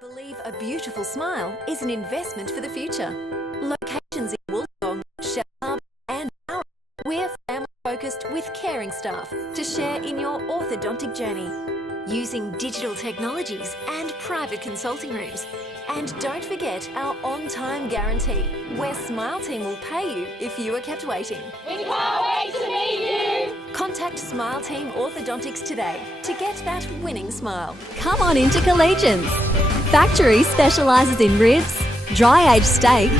Believe a beautiful smile is an investment for the future. Locations in Wollongong, Shellharbour and Bowra. We're family-focused with caring staff to share in your orthodontic journey. Using digital technologies and private consulting rooms. And don't forget our on-time guarantee, where Smile Team will pay you if you are kept waiting. We can't wait to meet you! Contact Smile Team Orthodontics today to get that winning smile. Come on into Collegians. Factory specialises in ribs, dry-aged steak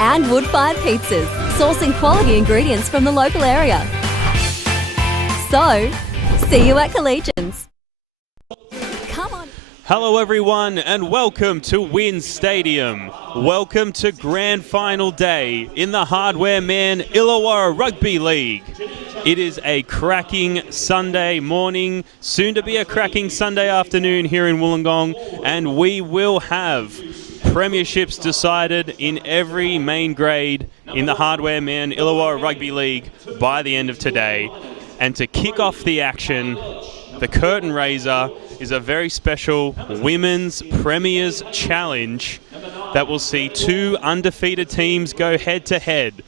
and wood-fired pizzas, sourcing quality ingredients from the local area. So, see you at Collegians. Come on. Hello everyone and welcome to WIN Stadium. Welcome to Grand Final Day in the Hardware Man Illawarra Rugby League. It is a cracking Sunday morning, soon to be a cracking Sunday afternoon here in Wollongong, and we will have premierships decided in every main grade in the Hardware Man Illawarra Rugby League by the end of today. And to kick off the action, the curtain raiser is a very special Women's Premiers Challenge that will see two undefeated teams go head-to-head.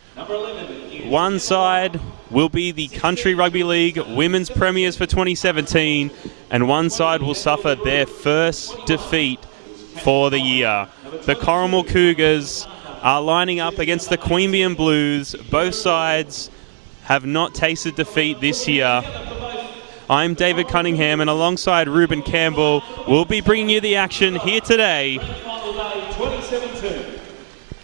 One side will be the Country Rugby League Women's Premiers for 2017, and one side will suffer their first defeat for the year. The Corrimal Cougars are lining up against the Queanbeyan Blues. Both sides have not tasted defeat this year. I'm David Cunningham, and alongside Ruben Campbell, we'll be bringing you the action here today.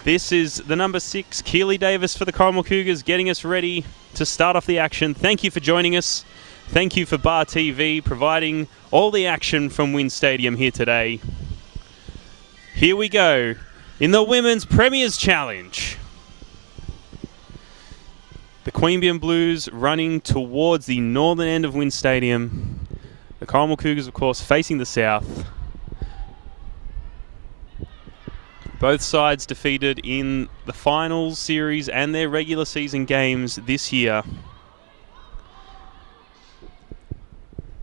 This is the number 6, Keely Davis for the Corrimal Cougars, getting us ready to start off the action. Thank you for joining us. Thank you for Bar TV, providing all the action from WIN Stadium here today. Here we go in the Women's Premiers Challenge. The Queanbeyan Blues running towards the northern end of WIN Stadium. The Corrimal Cougars, of course, facing the south. Both sides defeated in the finals series and their regular season games this year.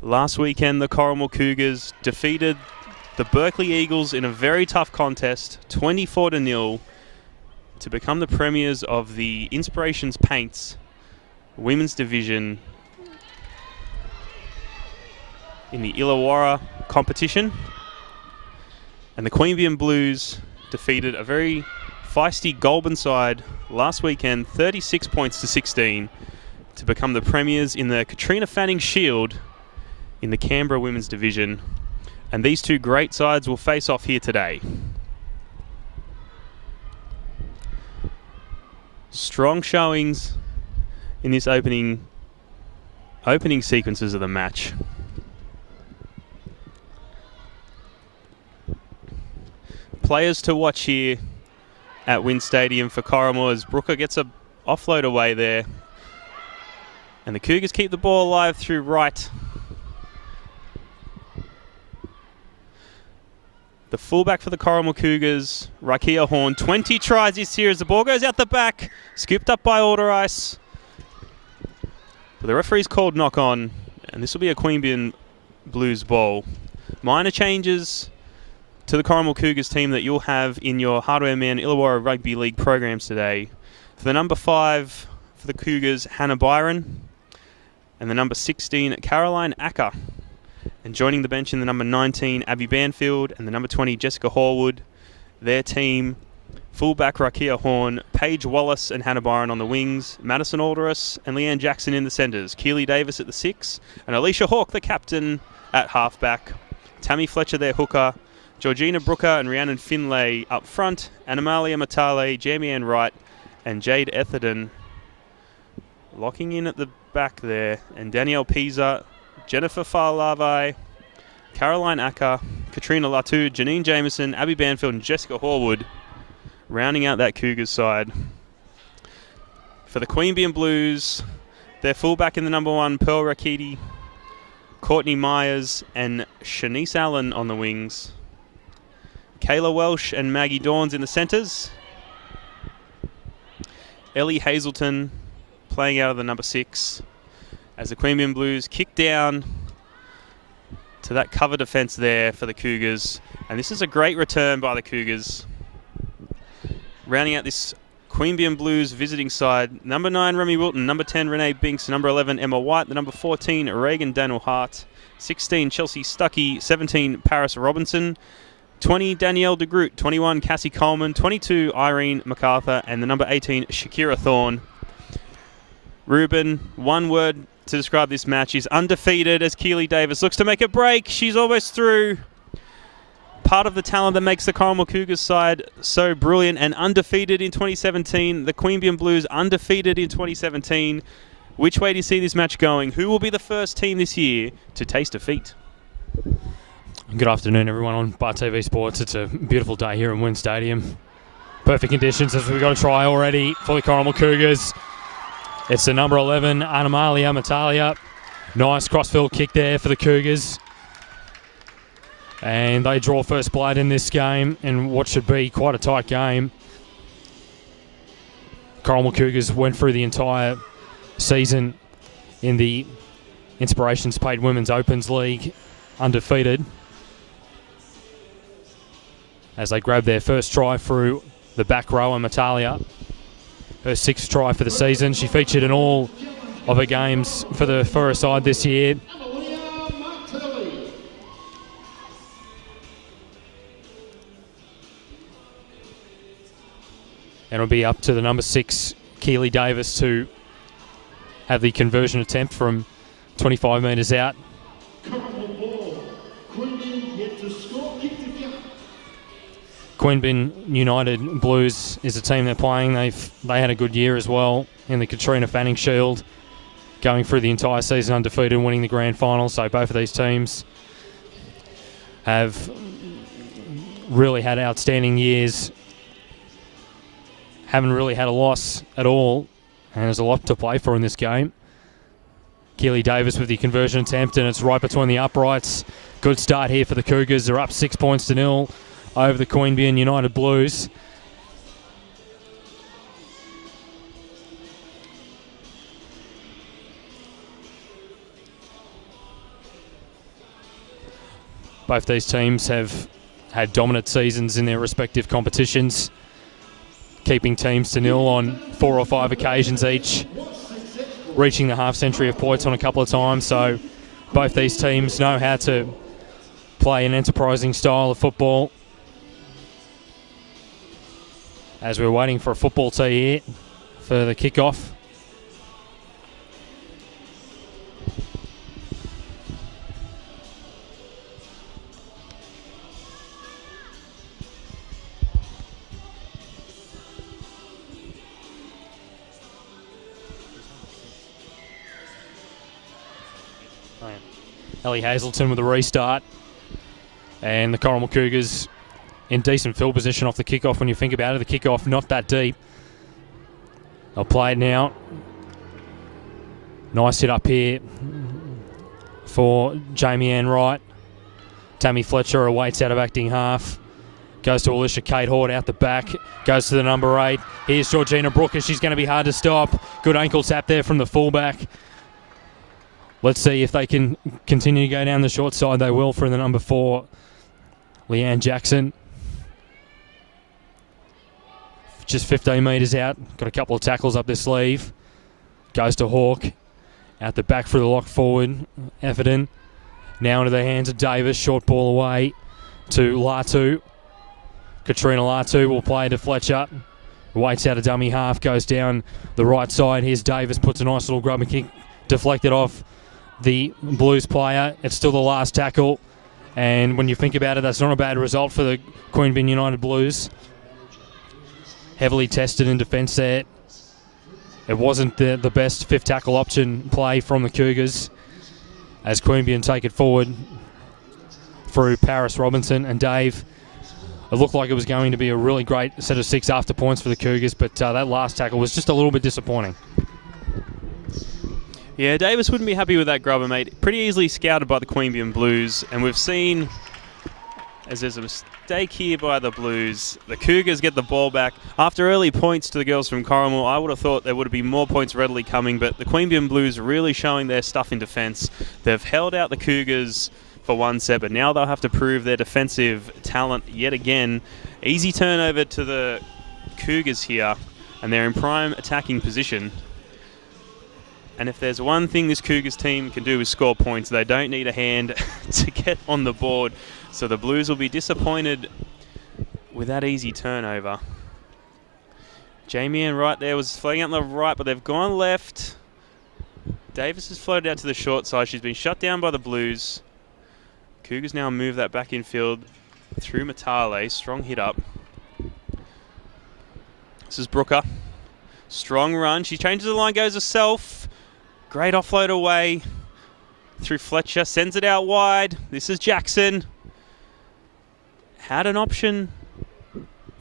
Last weekend, the Corrimal Cougars defeated the Berkeley Eagles in a very tough contest, 24-0, to become the premiers of the Inspirations Paints Women's Division in the Illawarra competition. And the Queanbeyan Blues defeated a very feisty Goulburn side last weekend, 36 points to 16, to become the premiers in the Katrina Fanning Shield in the Canberra Women's Division. And these two great sides will face off here today. Strong showings in this opening sequences of the match. Players to watch here at WIN Stadium for Corrimal as Brooker gets a offload away there. And the Cougars keep the ball alive through right. The fullback for the Corrimal Cougars, Rakia Horn, 20 tries this year as the ball goes out the back, scooped up by Alder Ice. But the referee's called knock on, and this will be a Queanbeyan Blues ball. Minor changes to the Corrimal Cougars team that you'll have in your Hardware Man Illawarra Rugby League programs today. For the number 5 for the Cougars, Hannah Byron, and the number 16, Caroline Acker. And joining the bench in the number 19, Abby Banfield, and the number 20, Jessica Horwood. Their team, fullback Rakia Horn, Paige Wallace and Hannah Byron on the wings, Madison Alderus and Leanne Jackson in the centres, Keely Davis at the 6, and Alicia Hawke, the captain, at halfback. Tammy Fletcher, their hooker, Georgina Brooker and Rhiannon Finlay up front, and Amalia Matale, Jamie Ann Wright, and Jade Etherton locking in at the back there, and Danielle Pisa, Jennifer Farlavai, Caroline Acker, Katrina Latu, Janine Jameson, Abby Banfield, and Jessica Horwood rounding out that Cougars side. For the Queanbeyan Blues, their fullback in the number 1, Pearl Rakiti, Courtney Myers, and Shanice Allen on the wings. Kayla Welsh and Maggie Dawns in the centres. Ellie Hazelton playing out of the number 6. As the Queanbeyan Blues kick down to that cover defence there for the Cougars. And this is a great return by the Cougars. Rounding out this Queanbeyan Blues visiting side, number 9, Remy Wilton, number 10, Renee Binks, number 11, Emma White, the number 14, Reagan Daniel Hart, 16, Chelsea Stuckey, 17, Paris Robinson, 20, Danielle de Groot, 21, Cassie Coleman, 22, Irene MacArthur, and the number 18, Shakira Thorne. Ruben, one word to describe this match is undefeated as Keely Davis looks to make a break. She's almost through. Part of the talent that makes the Corrimal Cougars side so brilliant and undefeated in 2017. The Queanbeyan Blues undefeated in 2017. Which way do you see this match going? Who will be the first team this year to taste defeat? Good afternoon, everyone on Bar TV Sports. It's a beautiful day here in Wynn Stadium. Perfect conditions as we've got a try already for the Corrimal Cougars. It's the number 11, Anamalia Matalia. Nice crossfield kick there for the Cougars. And they draw first blood in this game in what should be quite a tight game. Corrimal Cougars went through the entire season in the Inspirations Paid Women's Opens League undefeated as they grabbed their first try through the back row, and Matalia, her 6th try for the season. She featured in all of her games for her side this year. And it'll be up to the number 6, Keely Davis, to have the conversion attempt from 25 metres out. Queanbeyan United Blues is the team they're playing. They had a good year as well in the Katrina Fanning Shield, going through the entire season undefeated, winning the grand final. So both of these teams have really had outstanding years. Haven't really had a loss at all, and there's a lot to play for in this game. Keely Davis with the conversion attempt, and it's right between the uprights. Good start here for the Cougars. They're up 6 points to 0 over the Queanbeyan United Blues. Both these teams have had dominant seasons in their respective competitions, keeping teams to 0 on 4 or 5 occasions each, reaching the half-century of points on a couple of times. So both these teams know how to play an enterprising style of football. As we're waiting for a football tee here for the kickoff. Ellie Hazelton with a restart. And the Corrimal Cougars in decent field position off the kickoff when you think about it. The kickoff not that deep. They'll play it now. Nice hit up here for Jamie Ann Wright. Tammy Fletcher awaits out of acting half. Goes to Alicia Kate Hort out the back. Goes to the number 8. Here's Georgina Brooker. She's going to be hard to stop. Good ankle tap there from the fullback. Let's see if they can continue to go down the short side. They will for the number 4, Leanne Jackson. Just 15 metres out. Got a couple of tackles up their sleeve. Goes to Hawke. Out the back for the lock forward. Everton. Now into the hands of Davis. Short ball away to Latu. Katrina Latu will play to Fletcher. Waits out a dummy half. Goes down the right side. Here's Davis. Puts a nice little grub and kick. Deflected off the Blues player. It's still the last tackle. And when you think about it, that's not a bad result for the Queanbeyan United Blues. Heavily tested in defence there. It wasn't the best 5th tackle option play from the Cougars as Queanbeyan take it forward through Paris Robinson and Dave. It looked like it was going to be a really great set of 6 after points for the Cougars, but that last tackle was just a little bit disappointing. Yeah, Davis wouldn't be happy with that grubber, mate. Pretty easily scouted by the Queanbeyan Blues, and we've seen, as there's a mistake here by the Blues, the Cougars get the ball back. After early points to the girls from Corrimal, I would have thought there would have been more points readily coming, but the Queanbeyan Blues really showing their stuff in defence. They've held out the Cougars for one set, but now they'll have to prove their defensive talent yet again. Easy turnover to the Cougars here, and they're in prime attacking position. And if there's one thing this Cougars team can do is score points, they don't need a hand to get on the board. So the Blues will be disappointed with that easy turnover. Queanbeyan right there was floating out on the right, but they've gone left. Davis has floated out to the short side. She's been shut down by the Blues. Cougars now move that back infield through Matale. Strong hit up. This is Brooker. Strong run. She changes the line, goes herself. Great offload away through Fletcher. Sends it out wide. This is Jackson. Had an option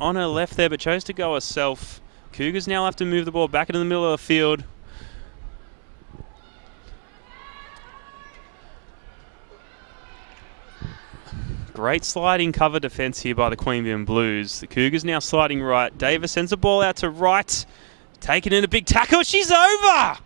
on her left there, but chose to go herself. Cougars now have to move the ball back into the middle of the field. Great sliding cover defence here by the Queanbeyan Blues. The Cougars now sliding right. Davis sends the ball out to right. Taking in a big tackle. She's over!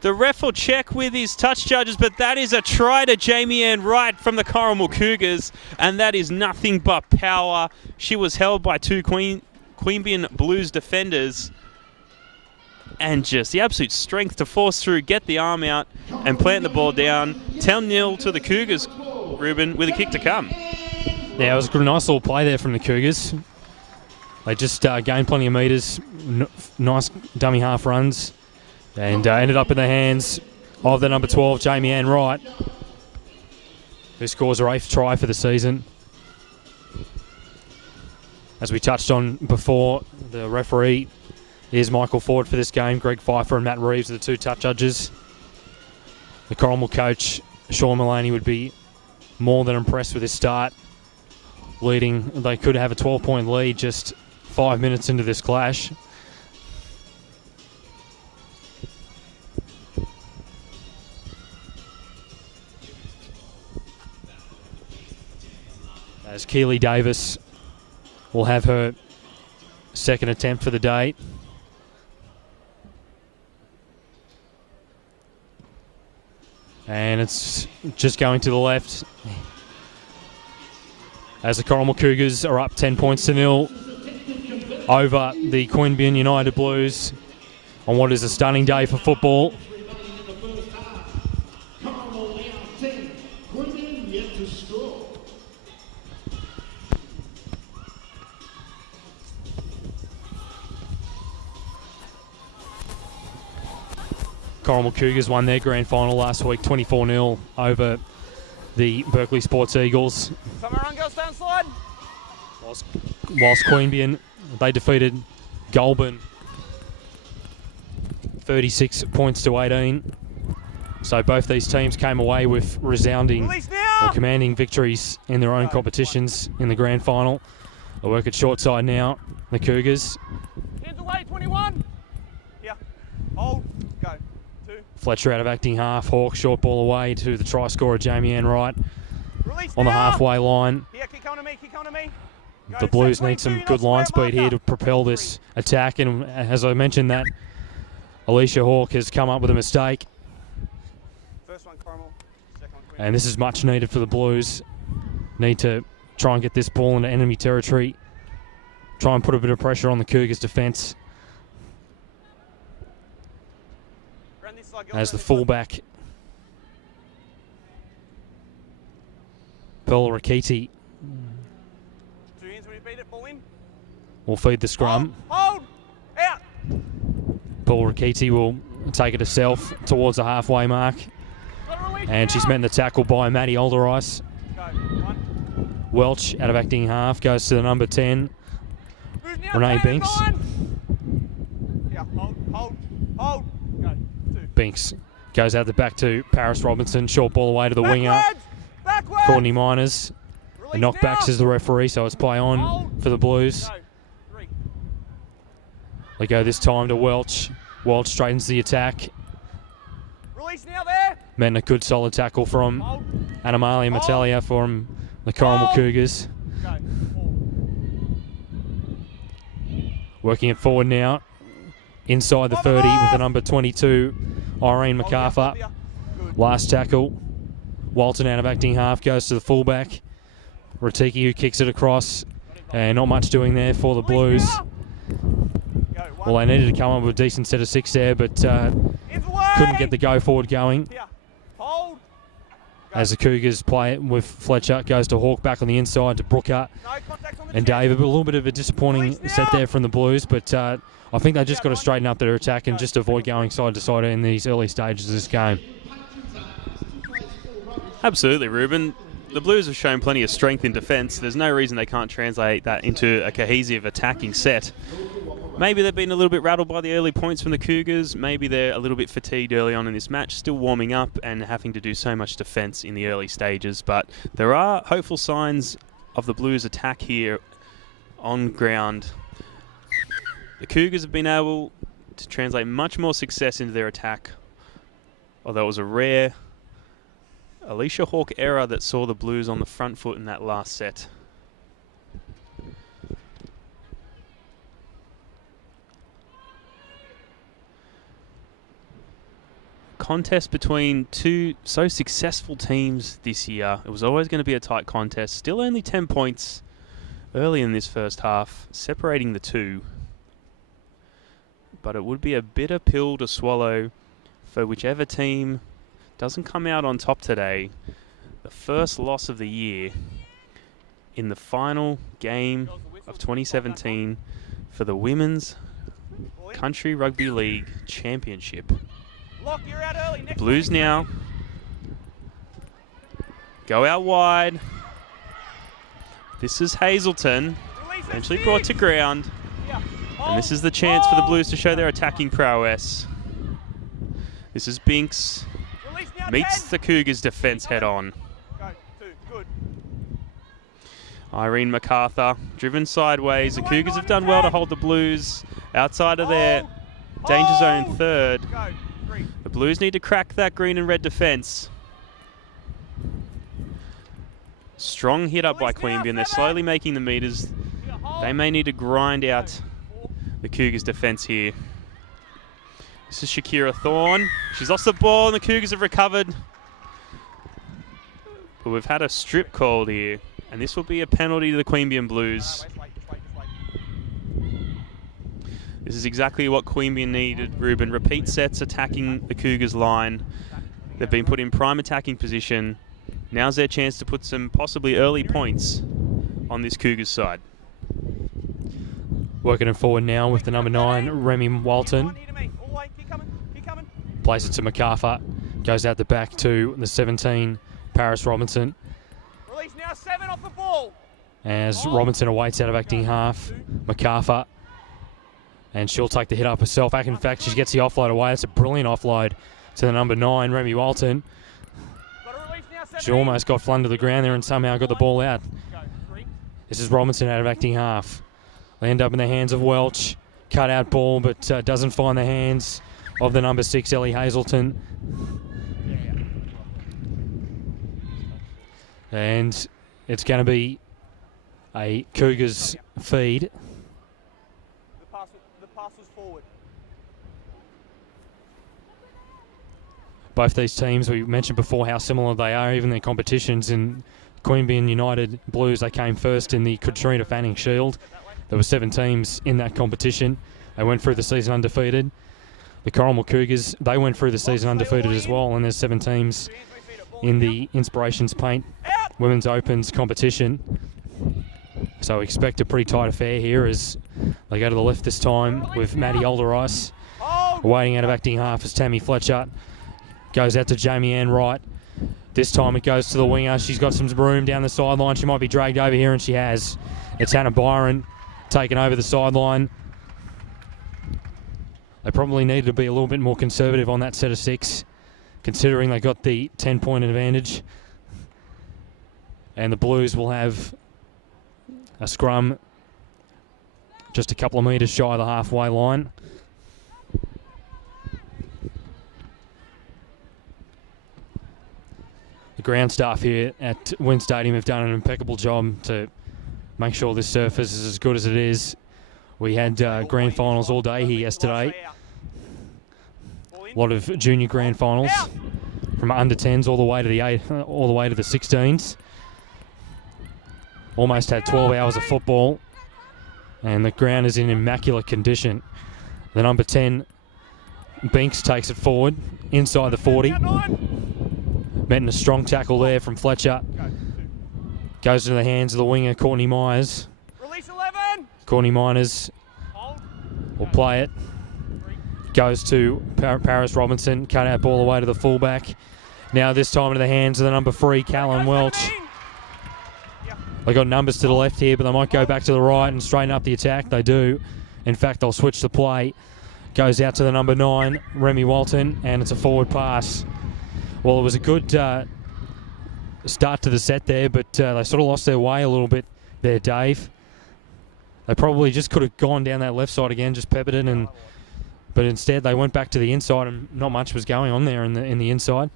The ref will check with his touch judges, but that is a try to Queanbeyan Wright from the Corrimal Cougars, and that is nothing but power. She was held by two Queanbeyan Blues defenders, and just the absolute strength to force through, get the arm out, and plant the ball down. 10-0 to the Cougars, Ruben, with a kick to come. Yeah, it was a nice little play there from the Cougars. They just gained plenty of metres, nice dummy half runs, and ended up in the hands of the number 12, Queanbeyan Wright, who scores her 8th try for the season. As we touched on before, the referee is Michael Ford for this game. Greg Pfeiffer and Matt Reeves are the two touch judges. The Corrimal coach, Sean Mullaney, would be more than impressed with this start. Leading, they could have a 12-point lead just 5 minutes into this clash. As Keely Davis will have her second attempt for the day. And it's just going to the left. As the Corrimal Cougars are up 10 points to 0 over the Queanbeyan United Blues on what is a stunning day for football. Corrimal Cougars won their grand final last week, 24-0 over the Berkeley Sports Eagles. Summer run, girls, down slide. Whilst Queanbeyan, they defeated Goulburn 36 points to 18. So both these teams came away with resounding or commanding victories in their own competitions in the grand final. They work at short side now, the Cougars. Hands away, 21. Here, hold, go. Fletcher out of acting half. Hawk short ball away to the try scorer, Queanbeyan Wright. Release On the now. halfway line. Here, keep coming to me, keep coming to me. Go, The Blues set need some 22, good not line square speed here marker. to propel this attack. And as I mentioned that, Alicia Hawk has come up with a mistake. First one, Corrimal. Second one, Queanbeyan. And this is much needed for the Blues. Need to try and get this ball into enemy territory. Try and put a bit of pressure on the Cougars' defence. Around this side, girls, As the around this side. fullback, Pearl Rakiti, Two hands when you beat it, ball in. will feed the scrum. Hold, out. Pearl Rakiti will take it herself towards the halfway mark. Got to release And she's now. met in the tackle by Maddie Alderice. Go, one. Welch out of acting half goes to the number 10. Move now, Renee Queanbeyan, Binks. nine. Here, hold. Go, two. Binks goes out the back to Paris Robinson. Short ball away to the winger, Backwards. Courtney Miners. The Release knockbacks now. is the referee, so it's play on Hold. for the Blues. Go, three. They go this time to Welch. Welch straightens the attack. Release now there. Met a good solid tackle from Hold. Anamalia Metalia from the Corrimal Hold. Cougars. Go, four. Working it forward now. Inside the 30 with the number 22, Irene Hold here, MacArthur. hold here. Good. Last tackle Walton out of acting half goes to the fullback. Ratiki who kicks it across. And not much doing there for the Blues. Well, they needed to come up with a decent set of 6 there, but couldn't get the go forward going. As the Cougars play it with Fletcher, goes to Hawk back on the inside to Brooker and David. A little bit of a disappointing set there from the Blues, but I think they just got to straighten up their attack and just avoid going side to side in these early stages of this game. Absolutely, Ruben. The Blues have shown plenty of strength in defence. There's no reason they can't translate that into a cohesive attacking set. Maybe they've been a little bit rattled by the early points from the Cougars. Maybe they're a little bit fatigued early on in this match, still warming up and having to do so much defence in the early stages. But there are hopeful signs of the Blues' attack here on ground. The Cougars have been able to translate much more success into their attack, although it was a rare Alicia Hawk error that saw the Blues on the front foot in that last set. Contest between two so successful teams this year. It was always going to be a tight contest. Still only 10 points early in this first half, separating the two. But it would be a bitter pill to swallow for whichever team doesn't come out on top today. The first loss of the year in the final game of 2017 for the Women's Country Rugby League Championship. The Blues now go out wide. This is Hazelton, eventually brought to ground. And this is the chance for the Blues to show their attacking prowess. This is Binks. Meets the Cougars' defence head on. Irene MacArthur driven sideways. The Cougars have done well to hold the Blues outside of their danger zone third. The Blues need to crack that green and red defence. Strong hit up by Queanbeyan. They're slowly making the meters. They may need to grind out the Cougars' defence here. This is Shakira Thorne. She's lost the ball and the Cougars have recovered. But we've had a strip called here. And this will be a penalty to the Queanbeyan Blues. This is exactly what Queanbeyan needed, Ruben. Repeat sets attacking the Cougars line. They've been put in prime attacking position. Now's their chance to put some possibly early points on this Cougars side. Working it forward now with the number 9, Remy Walton. Plays it to MacArthur. Goes out the back to the 17, Paris Robinson. Release now, 7 off the ball. As Robinson awaits out of acting half, MacArthur. And she'll take the hit up herself. In fact, she gets the offload away. It's a brilliant offload to the number 9, Remy Walton. She almost got flung to the ground there and somehow got the ball out. This is Robinson out of acting half. They end up in the hands of Welch. Cut out ball, but doesn't find the hands of the number 6, Ellie Hazelton. And it's going to be a Cougars feed. The pass was forward. Both these teams, we mentioned before how similar they are, even their competitions. In Queanbeyan United Blues, they came first in the Katrina Fanning Shield. There were 7 teams in that competition. They went through the season undefeated. The Corrimal Cougars, they went through the season undefeated as well, and there's 7 teams in the Inspirations Paint Women's Opens competition. So expect a pretty tight affair here as they go to the left this time with Maddie Alderice. Waiting out of acting half as Tammy Fletcher goes out to Jamie Ann Wright. This time it goes to the winger. She's got some room down the sideline. She might be dragged over here, and she has. It's Hannah Byron taking over the sideline. They probably needed to be a little bit more conservative on that set of 6, considering they got the 10-point advantage. And the Blues will have a scrum just a couple of metres shy of the halfway line. The ground staff here at Wynn Stadium have done an impeccable job to make sure this surface is as good as it is. We had grand finals all day here yesterday. A lot of junior grand finals from under 10s all the way to the 16s. Almost had 12 hours of football, and the ground is in immaculate condition. The number 10, Binks, takes it forward inside the 40. Met in a strong tackle there from Fletcher. Goes into the hands of the winger, Courtney Myers. Release 11. Courtney Myers will play it. Goes to Paris Robinson. Cut out ball away to the fullback. Now this time into the hands of the number 3, Callan Welch. They got numbers to the left here, but they might go back to the right and straighten up the attack. They do. In fact, they'll switch the play. Goes out to the number 9, Remy Walton, and it's a forward pass. Well, it was a good start to the set there, but they sort of lost their way a little bit there, Dave. They probably just could have gone down that left side again, just peppered it, but instead they went back to the inside, and not much was going on there in the inside.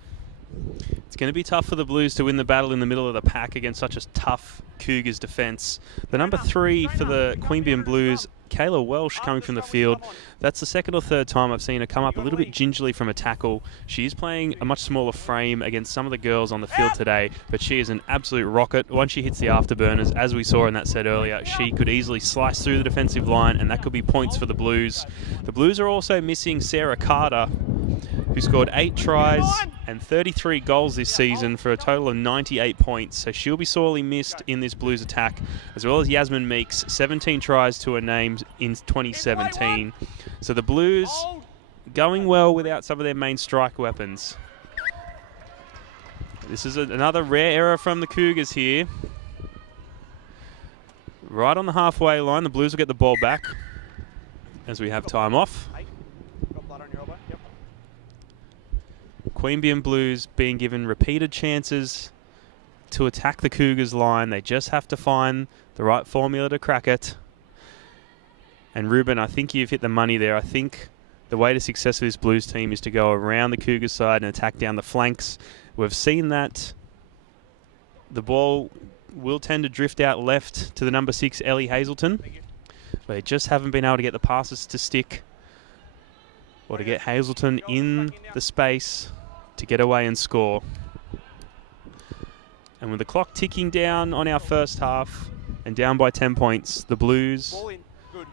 It's going to be tough for the Blues to win the battle in the middle of the pack against such a tough Cougars defence. The number 3 for the Queanbeyan Blues, Kayla Welsh, coming from the field. That's the second or third time I've seen her come up a little bit gingerly from a tackle. She is playing a much smaller frame against some of the girls on the field today, but she is an absolute rocket. Once she hits the afterburners, as we saw in that set earlier, she could easily slice through the defensive line, and that could be points for the Blues. The Blues are also missing Sarah Carter, who scored 8 tries and 33 goals this season for a total of 98 points. So she'll be sorely missed in this Blues attack, as well as Yasmin Meeks, 17 tries to her name in 2017. So the Blues going well without some of their main strike weapons. This is another rare error from the Cougars here. Right on the halfway line, the Blues will get the ball back as we have time off. Queanbeyan Blues being given repeated chances to attack the Cougars line. They just have to find the right formula to crack it. And Ruben, I think you've hit the money there. I think the way to success of this Blues team is to go around the Cougars side and attack down the flanks. We've seen that the ball will tend to drift out left to the number 6, Ellie Hazelton. They just haven't been able to get the passes to stick or to get Hazelton in the space to get away and score. And with the clock ticking down on our first half and down by 10 points, the Blues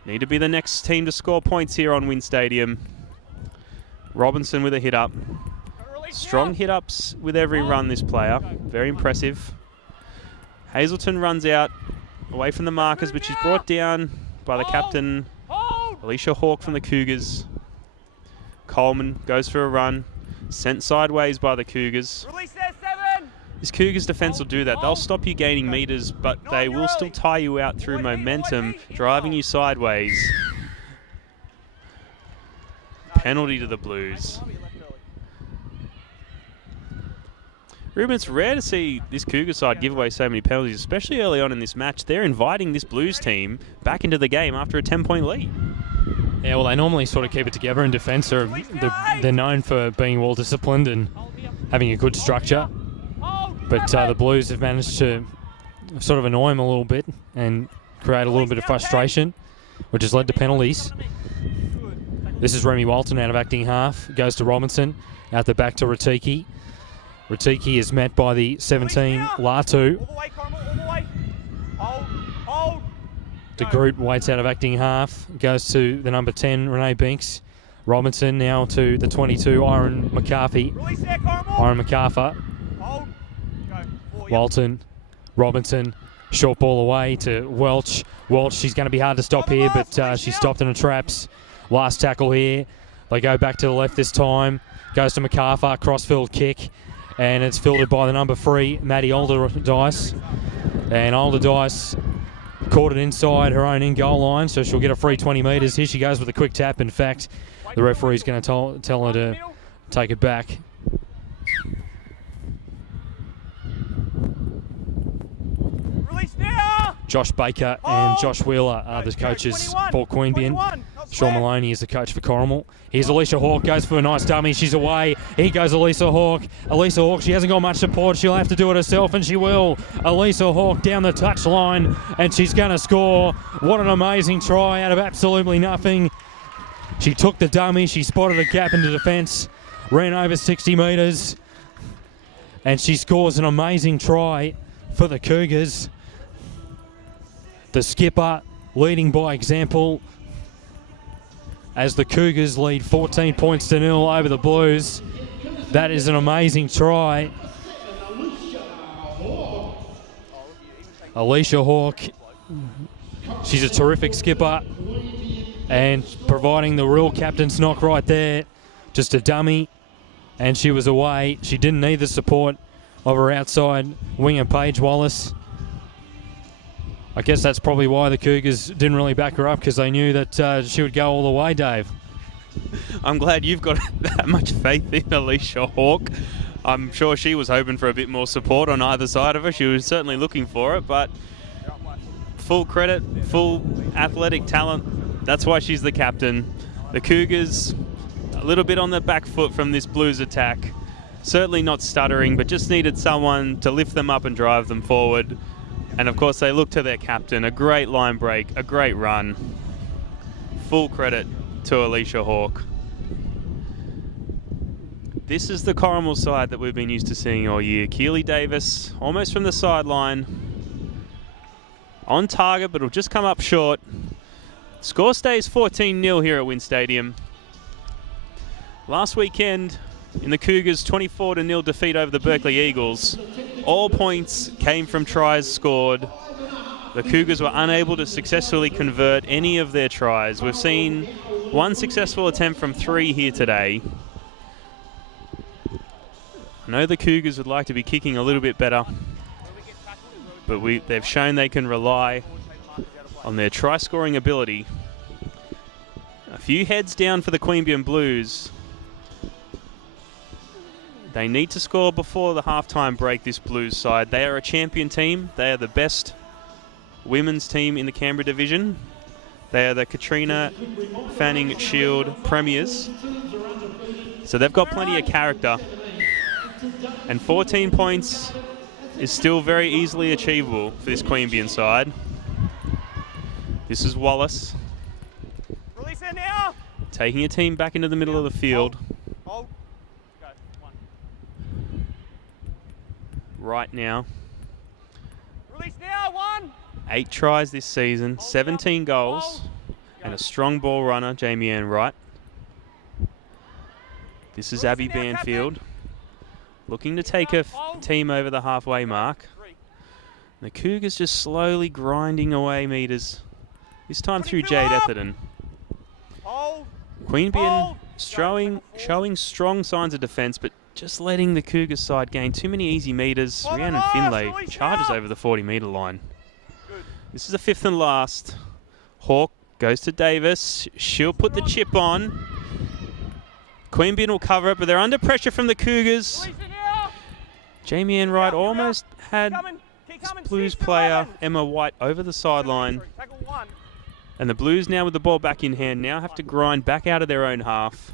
need to be the next team to score points here on Wynn Stadium. Robinson with a hit up. Strong hit ups with every run, this player. Very impressive. Hazelton runs out away from the markers, but she's brought down by the captain, Alicia Hawke from the Cougars. Coleman goes for a run. Sent sideways by the Cougars. This Cougars defence will do that. They'll stop you gaining metres, but they will still tire you out through momentum, driving you sideways. Penalty to the Blues. Ruben, it's rare to see this Cougar side give away so many penalties, especially early on in this match. They're inviting this Blues team back into the game after a 10-point lead. Yeah, well, they normally sort of keep it together in defence. They're known for being well disciplined and having a good structure. But the Blues have managed to sort of annoy them a little bit and create a little bit of frustration, which has led to penalties. This is Remy Walton out of acting half. Goes to Robinson. Out the back to Ratiki. Ratiki is met by the 17, Latu. De Groot waits out of acting half. Goes to the number 10, Renee Binks. Robinson now to the 22, Iron McCarthy. Iron McArthur. Walton. Robinson. Short ball away to Welch. Welch, she's going to be hard to stop here, but she's stopped in her traps. Last tackle here. They go back to the left this time. Goes to McArthur. Crossfield kick. And it's fielded by the number 3, Maddie Alderdice. And Alderdice caught it inside her own in-goal line, so she'll get a free 20 metres. Here she goes with a quick tap. In fact, the referee's going to tell her to take it back. Josh Baker and Josh Wheeler are the coaches for Queanbeyan. Sean Maloney is the coach for Corrimal. Here's Alicia Hawke, goes for a nice dummy. She's away. Here goes Alicia Hawke. Alicia Hawke, she hasn't got much support. She'll have to do it herself, and she will. Alicia Hawke down the touchline, and she's going to score. What an amazing try out of absolutely nothing. She took the dummy. She spotted a gap into defence, ran over 60 metres, And she scores an amazing try for the Cougars. The skipper leading by example as the Cougars lead 14 points to 0 over the Blues. That is an amazing try. Alicia Hawke, she's a terrific skipper and providing the real captain's knock right there. Just a dummy, and she was away. She didn't need the support of her outside winger, Paige Wallace. I guess that's probably why the Cougars didn't really back her up, because they knew that she would go all the way, Dave. I'm glad you've got that much faith in Alicia Hawke. I'm sure she was hoping for a bit more support on either side of her. She was certainly looking for it, but full credit, full athletic talent. That's why she's the captain. The Cougars, a little bit on the back foot from this Blues attack. Certainly not stuttering, but just needed someone to lift them up and drive them forward. And of course they look to their captain. A great line break, a great run. Full credit to Alicia Hawke. This is the Corrimal side that we've been used to seeing all year. Keely Davis, almost from the sideline. On target, but it'll just come up short. Score stays 14-0 here at Wynn Stadium. Last weekend, in the Cougars' 24-0 defeat over the Berkeley Eagles, all points came from tries scored. The Cougars were unable to successfully convert any of their tries. We've seen one successful attempt from 3 here today. I know the Cougars would like to be kicking a little bit better, but they've shown they can rely on their try-scoring ability. A few heads down for the Queanbeyan Blues. They need to score before the halftime break, this Blues side. They are a champion team. They are the best women's team in the Canberra division. They are the Katrina Fanning Shield premiers. So they've got plenty of character. And 14 points is still very easily achievable for this Queanbeyan side. This is Wallace. Release it now. Taking a team back into the middle of the field. Hold. Go. 1. Right now. Release now. 1. 8 tries this season, 17 goals, and a strong ball runner, Jamie Ann Wright. This is Abby Banfield, looking to take her team over the halfway mark. The Cougars just slowly grinding away meters, this time through Jade Etherton. Queanbeyan showing strong signs of defence, but just letting the Cougars side gain too many easy meters. Rhiannon Finlay charges over the 40-metre line. This is the 5th and last. Hawke goes to Davis. She'll put the chip on. Queanbeyan will cover it, but they're under pressure from the Cougars. Jamie Ann Wright almost had Blues player Emma White over the sideline. And the Blues now with the ball back in hand now have to grind back out of their own half.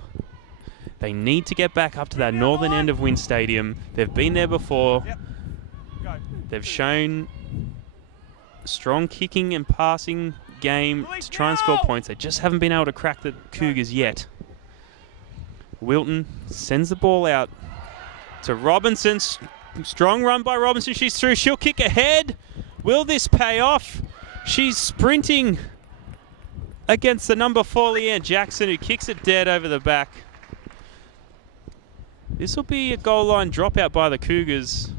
They need to get back up to that northern end of Wynn Stadium. They've been there before. They've shown strong kicking and passing game to try and score points. They just haven't been able to crack the Cougars yet. Wilton sends the ball out to Robinson. Strong run by Robinson. She's through. She'll kick ahead. Will this pay off? She's sprinting against the number 4 Leanne Jackson, who kicks it dead over the back. This will be a goal line dropout by the Cougars.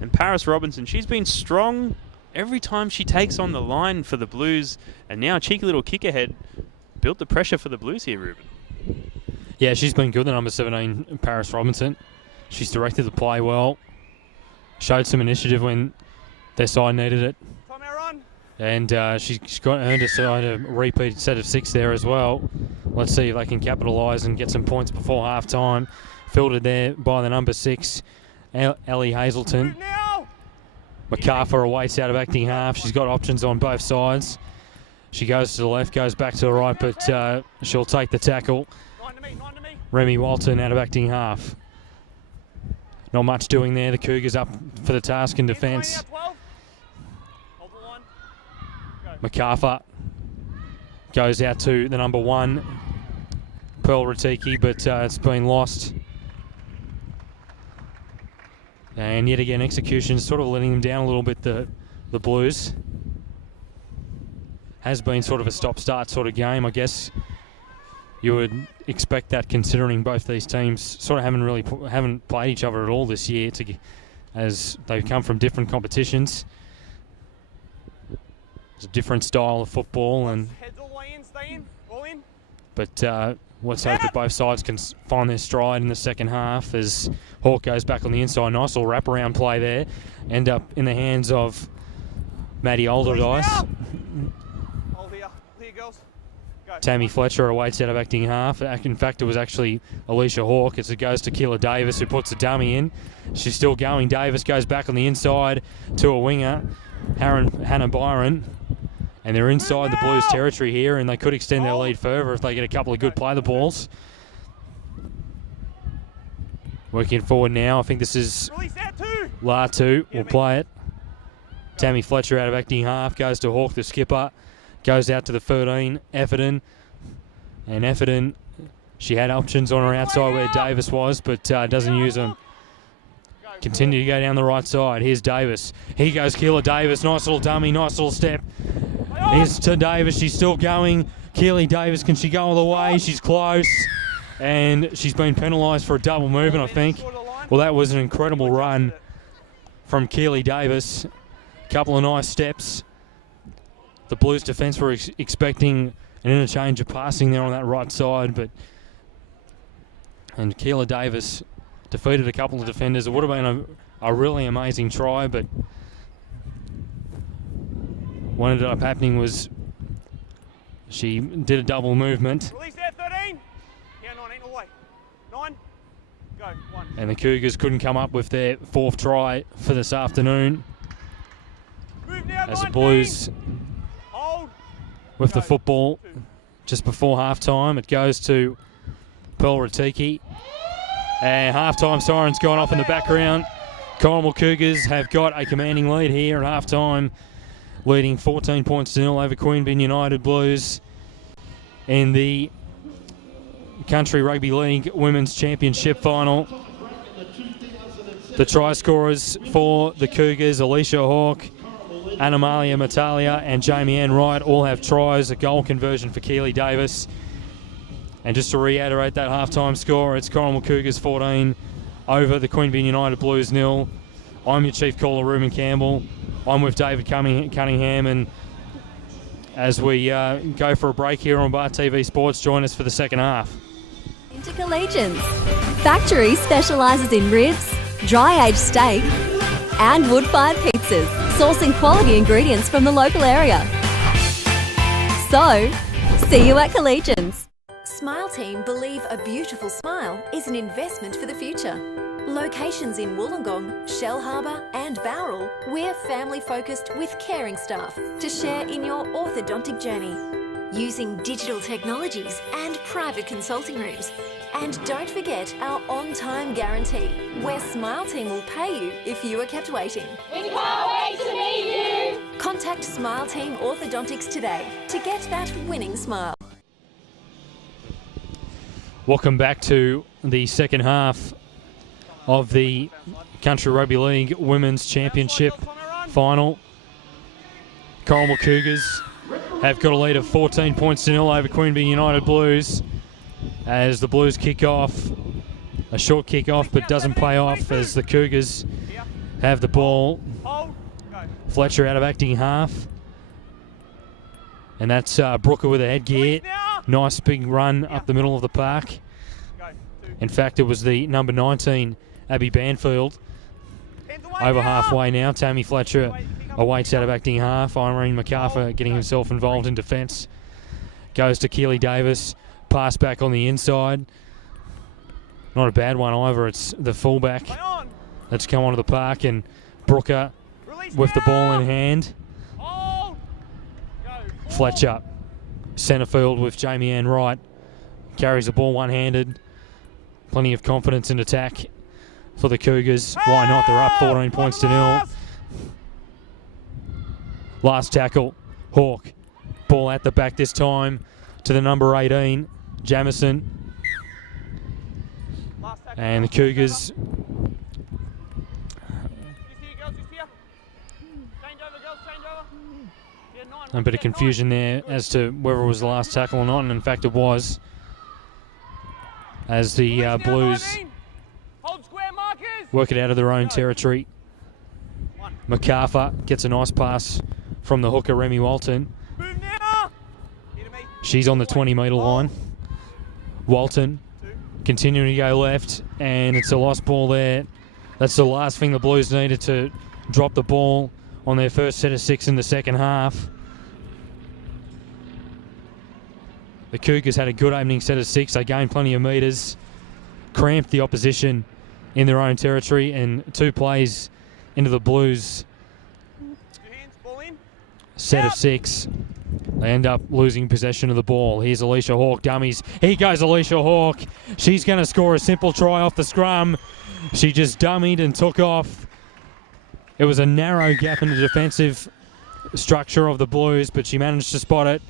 And Paris Robinson, she's been strong every time she takes on the line for the Blues, and now a cheeky little kick ahead built the pressure for the Blues here, Ruben. Yeah, she's been good, the number 17, Paris Robinson. She's directed the play well, showed some initiative when their side needed it, and she's earned a repeat set of 6 there as well. Let's see if they can capitalise and get some points before half-time. Filtered there by the number 6, Ellie Hazelton. MacArthur awaits out of acting half. She's got options on both sides. She goes to the left, goes back to the right, but she'll take the tackle. Remy Walton out of acting half. Not much doing there. The Cougars up for the task in defence. MacArthur goes out to the number 1, Pearl Ratiki, but it's been lost. And yet again, execution sort of letting them down a little bit, the Blues. Has been sort of a stop-start sort of game, I guess. You would expect that, considering both these teams sort of haven't played each other at all this year, as they've come from different competitions. It's a different style of football, but let's hope that both sides can find their stride in the second half as Hawk goes back on the inside. Nice little wraparound play there. End up in the hands of Maddie Alderdice. Tammy Fletcher awaits out of acting half. In fact, it was actually Alicia Hawk as it goes to Keela Davis, who puts a dummy in. She's still going. Davis goes back on the inside to a winger, Hannah Byron. And they're inside the Blues territory here, and they could extend their lead further if they get a couple of good play the balls. Working forward now. I think this is Latu will play it. Tammy Fletcher out of acting half, goes to Hawk, the skipper. Goes out to the 13, Efferton. And Efferton, she had options on her outside where Davis was, but doesn't use them. Continue to go down the right side. Here's Davis. Here goes Keela Davis. Nice little dummy, nice little step. Here's to Davis. She's still going. Keely Davis, can she go all the way? She's close. And she's been penalised for a double movement, I think. Well, that was an incredible run from Keely Davis. Couple of nice steps. The Blues defence were expecting an interchange of passing there on that right side, and Keela Davis defeated a couple of defenders. It would have been a really amazing try, but what ended up happening was she did a double movement. Release that 13. Yeah, 19 away. 9. Go. 1. And the Cougars couldn't come up with their fourth try for this afternoon. Move now, As the 19. Blues with the Go. football just before half-time. It goes to Pearl Ratiki. And half-time siren's gone off in the background. Corrimal Cougars have got a commanding lead here at half-time, leading 14 points to 0 over Queanbeyan United Blues in the Country Rugby League Women's Championship final. The try scorers for the Cougars, Alicia Hawk, Anamalia Matalia and Jamie Ann Wright all have tries. A goal conversion for Keely Davis. And just to reiterate that halftime score, it's Corrimal Cougars 14 over the Queanbeyan United Blues 0. I'm your chief caller, Ruben Campbell. I'm with David Cunningham, and as we go for a break here on Bar TV Sports, join us for the second half. Intercollegians. Factory specialises in ribs, dry-aged steak and wood-fired pizzas, sourcing quality ingredients from the local area. So, see you at Collegians. Smile Team believe a beautiful smile is an investment for the future. Locations in Wollongong, Shell Harbour and Bowral, we're family-focused with caring staff to share in your orthodontic journey. Using digital technologies and private consulting rooms. And don't forget our on-time guarantee, where Smile Team will pay you if you are kept waiting. We can't wait to meet you! Contact Smile Team Orthodontics today to get that winning smile. Welcome back to the second half of the Country Rugby League Women's Championship final. Corrimal Cougars have got a lead of 14 points to 0 over Queanbeyan United Blues as the Blues kick off. A short kick off, but doesn't pay off as the Cougars have the ball. Fletcher out of acting half. And that's Brooker with a headgear. Nice big run up the middle of the park. In fact, it was the number 19, Abby Banfield. Over halfway now, Tammy Fletcher awaits out of acting half. Irene MacArthur getting himself involved in defence. Goes to Keely Davis. Pass back on the inside. Not a bad one either. It's the fullback that's come onto the park, and Brooker with the ball in hand. Fletcher, centre field with Jamie Ann Wright. Carries the ball one-handed. Plenty of confidence in attack for the Cougars. Why not? They're up 14 points to 0. Last tackle, Hawk. Ball at the back this time to the number 18, Jamison. And the Cougars A bit of confusion there as to whether it was the last tackle or not, and in fact it was. As the Blues Hold square markers. work it out of their own territory. MacArthur gets a nice pass from the hooker, Remy Walton. Move now. Here to me. She's on the 20-metre line. Walton continuing to go left, and it's a lost ball there. That's the last thing the Blues needed to drop the ball on their first set of 6 in the second half. The Cougars had a good opening set of 6. They gained plenty of metres, cramped the opposition in their own territory, and 2 plays into the Blues Two hands, ball in. set of 6. They end up losing possession of the ball. Here's Alicia Hawke, dummies. Here goes Alicia Hawke. She's going to score a simple try off the scrum. She just dummied and took off. It was a narrow gap in the defensive structure of the Blues, but she managed to spot it,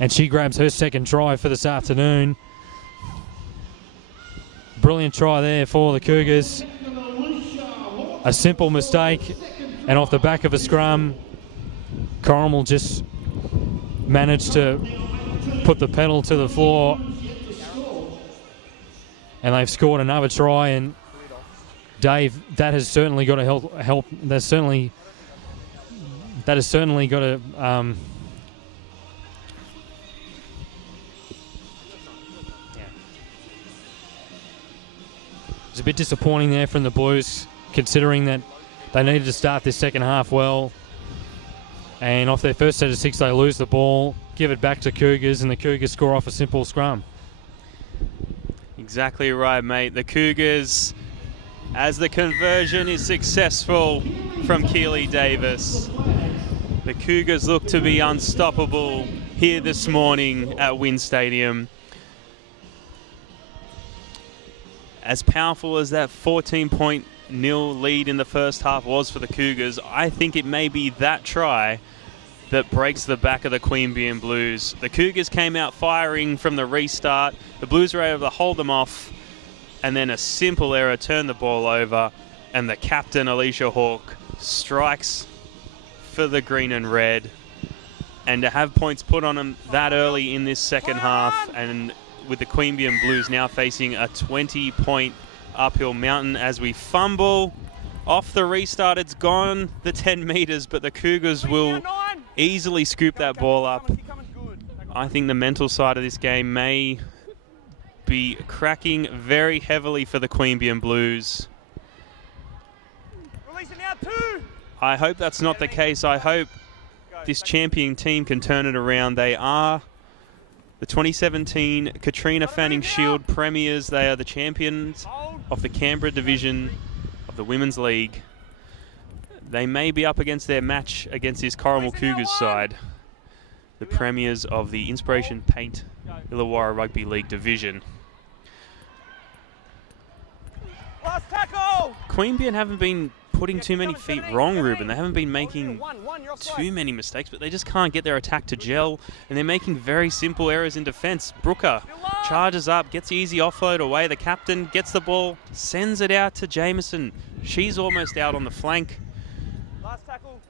and she grabs her second try for this afternoon. Brilliant try there for the Cougars. A simple mistake, and off the back of a scrum, Corrimal just managed to put the pedal to the floor, and they've scored another try. And Dave, that has certainly got to help. That has certainly got to. It's a bit disappointing there from the Blues, considering that they needed to start this second half well. And off their first set of 6, they lose the ball, give it back to Cougars, and the Cougars score off a simple scrum. Exactly right, mate. The Cougars, as the conversion is successful from Keely Davis, the Cougars look to be unstoppable here this morning at Wynn Stadium. As powerful as that 14-0 lead in the first half was for the Cougars, I think it may be that try that breaks the back of the Queanbeyan Blues. The Cougars came out firing from the restart. The Blues were able to hold them off, and then a simple error turned the ball over, and the captain, Alicia Hawke, strikes for the green and red. And to have points put on them that early in this second half, and with the Queanbeyan Blues now facing a 20-point uphill mountain as we fumble. Off the restart, it's gone the 10 metres, but the Cougars will easily scoop that ball up. I think the mental side of this game may be cracking very heavily for the Queanbeyan Blues. I hope that's not the case. I hope this champion team can turn it around. They are the 2017 Katrina Fanning Shield Premiers. They are the champions of the Canberra division of the Women's League. They may be up against their match against this Corrimal Cougars side, the Premiers of the Inspiration Paint Illawarra Rugby League division. Last tackle. Queanbeyan haven't been putting too many feet wrong, Ruben. They haven't been making too many mistakes, but they just can't get their attack to gel, and they're making very simple errors in defence. Brooker charges up, gets the easy offload away. The captain gets the ball, sends it out to Jameson. She's almost out on the flank, Last tackle.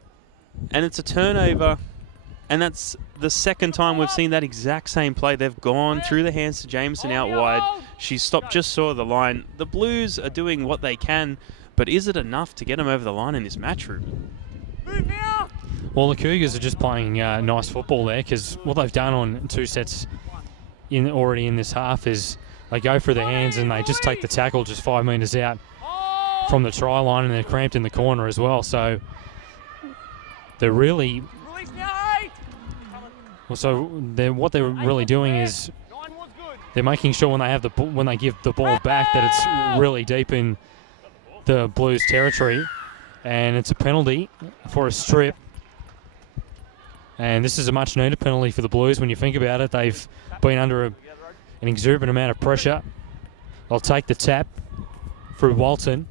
and it's a turnover. And that's the second time we've seen that exact same play. They've gone through the hands to Jameson out wide. She stopped just short of the line. The Blues are doing what they can, but is it enough to get them over the line in this match, Ruben? Move now. Well, the Cougars are just playing nice football there, because what they've done on 2 sets already in this half is they go through the hands and they just take the tackle just 5 metres out from the try line, and they're cramped in the corner as well. So they're really... Release now, 8. what they're really doing is 9 was good. they're making sure when they give the ball back that it's really deep in the Blues territory, and it's a penalty for a strip. And this is a much needed penalty for the Blues. When you think about it, they've been under an exuberant amount of pressure. They'll take the tap through Walton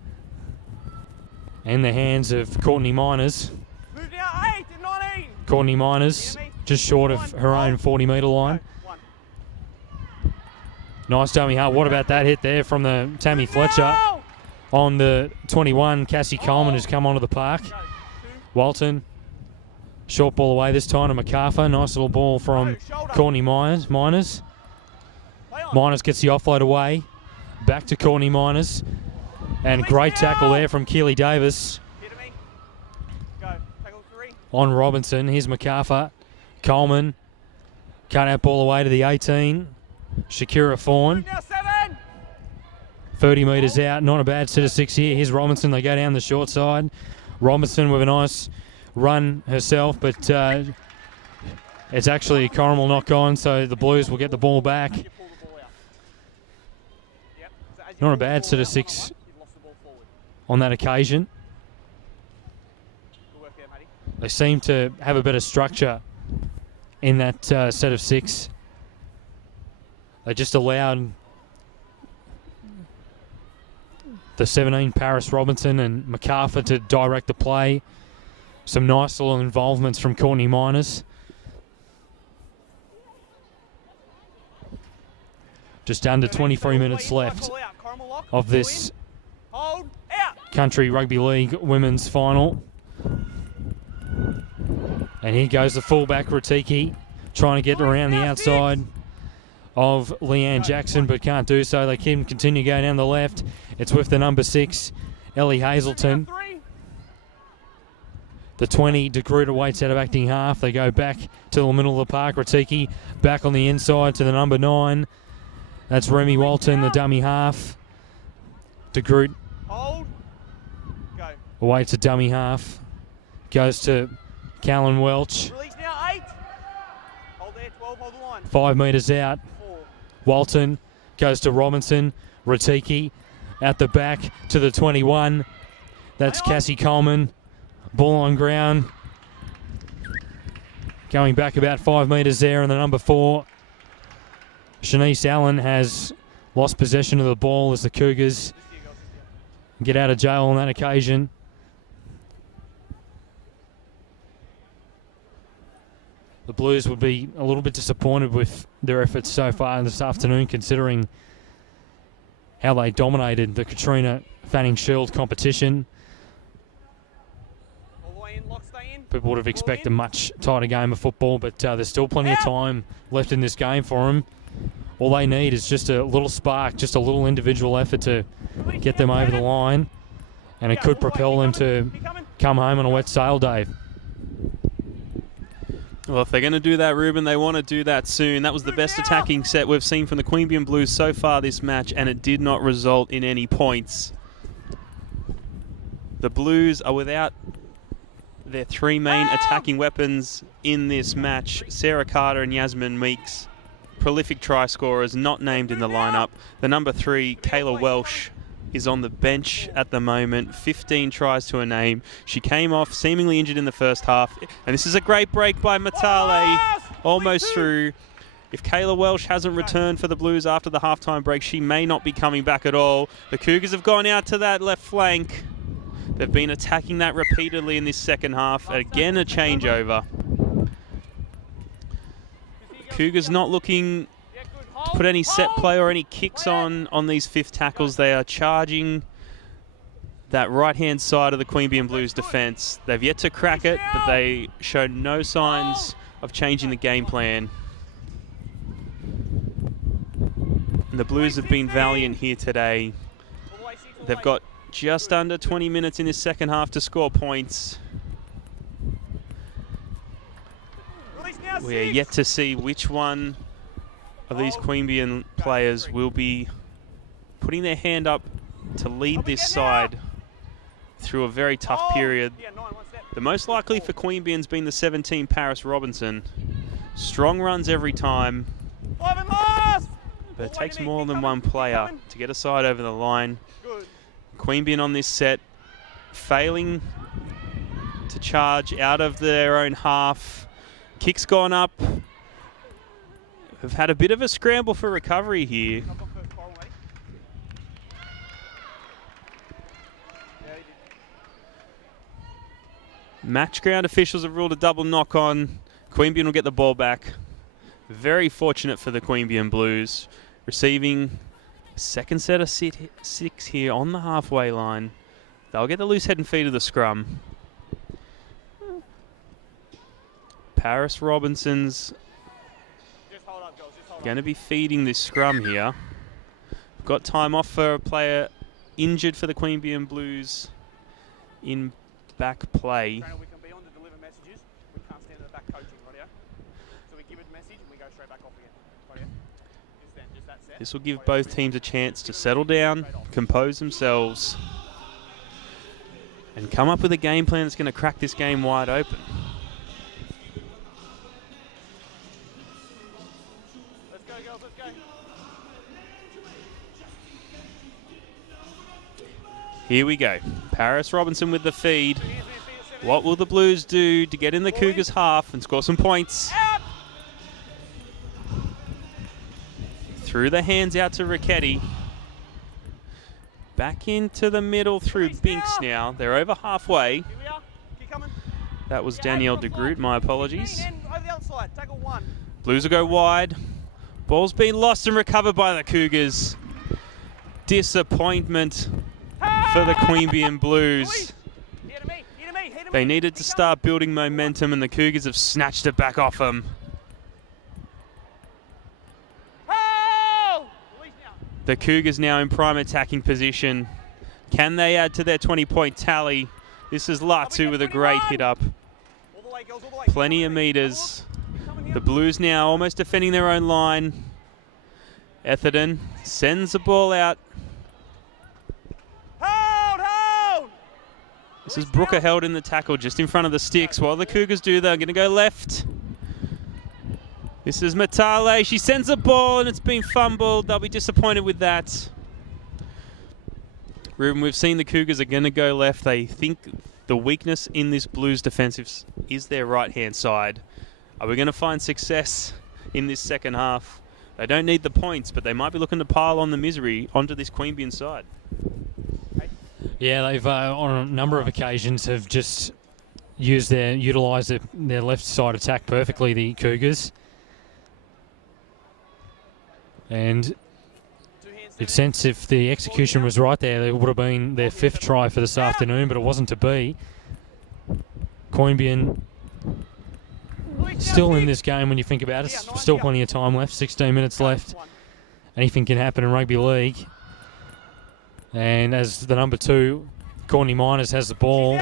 in the hands of Courtney Miners. Move now, 8 and 19. Courtney Miners just short of her own 40-metre line. Nice dummy half. What about that hit there from the Tammy Fletcher on the 21, Cassie Coleman, has come onto the park. Walton Short ball away this time to MacArthur. Nice little ball from Courtney Miners. Miners gets the offload away. Back to Courtney Miners. And great tackle there from Keely Davis on Robinson. Here's MacArthur. Coleman. Cut out ball away to the 18. Shakira Fawn. 30 metres out. Not a bad set of 6 here. Here's Robinson. They go down the short side. Robinson with a nice run herself, but it's actually a Corrimal knock on, so the Blues will get the ball back. Not a bad set of 6 on that occasion. They seem to have a better structure in that set of 6. They just allowed the 17, Paris Robinson and MacArthur, to direct the play. Some nice little involvements from Courtney Miners. Just under 23 minutes left of this Country Rugby League Women's Final. And here goes the fullback, Ratiki, trying to get around the outside of Leanne Jackson, but can't do so. They can continue going down the left. It's with the number 6, Ellie Hazelton. The 20, DeGruder waits out of acting half. They go back to the middle of the park. Ratiki back on the inside to the number 9. That's Remy Walton, the dummy half. DeGroot waits a dummy half. Goes to Callan Welch. 5 metres out. Walton goes to Robinson. Ratiki at the back to the 21. That's Cassie Coleman. Ball on ground. Going back about 5 metres there, and the number 4, Shanice Allen, has lost possession of the ball as the Cougars get out of jail on that occasion. The Blues would be a little bit disappointed with their efforts so far this afternoon, considering how they dominated the Katrina Fanning Shield competition. People would have expected a much tighter game of football, but there's still plenty of time left in this game for them. All they need is just a little spark, just a little individual effort to get them over the line, and it could propel them to come home on a wet sail, Dave. Well, if they're going to do that, Ruben, they want to do that soon. That was the best attacking set we've seen from the Queanbeyan Blues so far this match, and it did not result in any points. The Blues are without their 3 main attacking weapons in this match. Sarah Carter and Yasmin Meeks, prolific try scorers, not named in the lineup. The number 3, Kayla Welsh, is on the bench at the moment. 15 tries to her name. She came off seemingly injured in the first half. And this is a great break by Matale, almost through. If Kayla Welsh hasn't returned for the Blues after the halftime break, she may not be coming back at all. The Cougars have gone out to that left flank. They've been attacking that repeatedly in this second half. Again, a changeover. Cougars not looking to put any set play or any kicks on these fifth tackles. They are charging that right-hand side of the Queanbeyan Blues defence. They've yet to crack it, but they showed no signs of changing the game plan. And the Blues have been valiant here today. They've got just under 20 minutes in this second half to score points. We are yet to see which one of these Queanbeyan players will be putting their hand up to lead this side through a very tough period. The most likely for Queanbeyan's been the 17, Paris Robinson. Strong runs every time, but it takes more than one player to get a side over the line. Queanbeyan on this set, failing to charge out of their own half. Kick's gone up. Have had a bit of a scramble for recovery here. Match ground officials have ruled a double knock on. Queanbeyan will get the ball back. Very fortunate for the Queanbeyan Blues, receiving a second set of 6 here on the halfway line. They'll get the loose head and feet of the scrum. Paris Robinson's Just hold up, girls. Just hold going to be feeding this scrum here. We've got time off for a player injured for the Queanbeyan Blues in back play. Trainer, we can be on to deliver messages. We can't stand at the back coaching, right here. So we give it a message and we go straight back off again. Right here. Just then, just that set. This will give both teams a chance to settle down, compose themselves, and come up with a game plan that's going to crack this game wide open. Let's go, girls. Let's go. Here we go. Paris Robinson with the feed. What will the Blues do to get in the Cougars' half and score some points? Through the hands out to Ricchetti. Back into the middle through Binks now. They're over halfway. Here we are. Keep coming. That was Danielle de Groot, my apologies. Over the outside. Tackle one. Blues will go wide. Ball's been lost and recovered by the Cougars. Disappointment for the Queanbeyan Blues. Here to me. Here to me. Here to me. They needed to start building momentum and the Cougars have snatched it back off them. The Cougars now in prime attacking position. Can they add to their 20-point tally? This is Latu with a great hit up. All the way, girls, all the way. Plenty of meters. The Blues now almost defending their own line. Etherton sends the ball out. Hold! This is Brooker held in the tackle just in front of the sticks. While the Cougars do, they're going to go left. This is Matale. She sends the ball and it's been fumbled. They'll be disappointed with that. Ruben, we've seen the Cougars are going to go left. They think the weakness in this Blues defensive is their right-hand side. Are we going to find success in this second half? They don't need the points, but they might be looking to pile on the misery onto this Queanbeyan side. Yeah, they've on a number of occasions have just utilised their left side attack perfectly, the Cougars. And you'd sense if the execution was right there, it would have been their 5th try for this afternoon, but it wasn't to be. Queanbeyan still in this game when you think about it. Still plenty of time left, 16 minutes left. Anything can happen in rugby league. And as the number 2, Courtney Miners has the ball,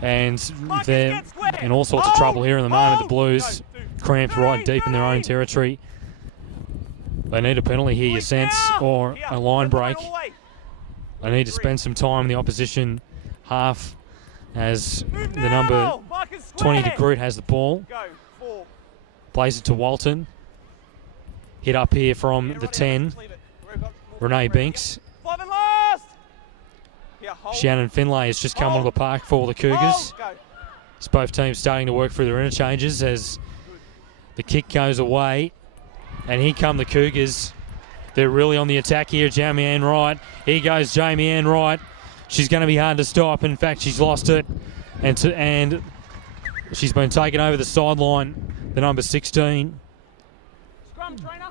and they're in all sorts of trouble here in the moment. The Blues cramped right deep in their own territory. They need a penalty here, you sense, or a line break. They need to spend some time in the opposition half as the number 20 de Groot has the ball. Plays it to Walton. Hit up here from the 10, Renee Binks. Shannon Finlay has just come onto the park for the Cougars. It's both teams starting to work through their interchanges as the kick goes away. And here come the Cougars. They're really on the attack here. Jamie Ann Wright. Here goes Jamie Ann Wright. She's going to be hard to stop. In fact, she's lost it. And she's been taken over the sideline. The number 16. Scrum, trainer.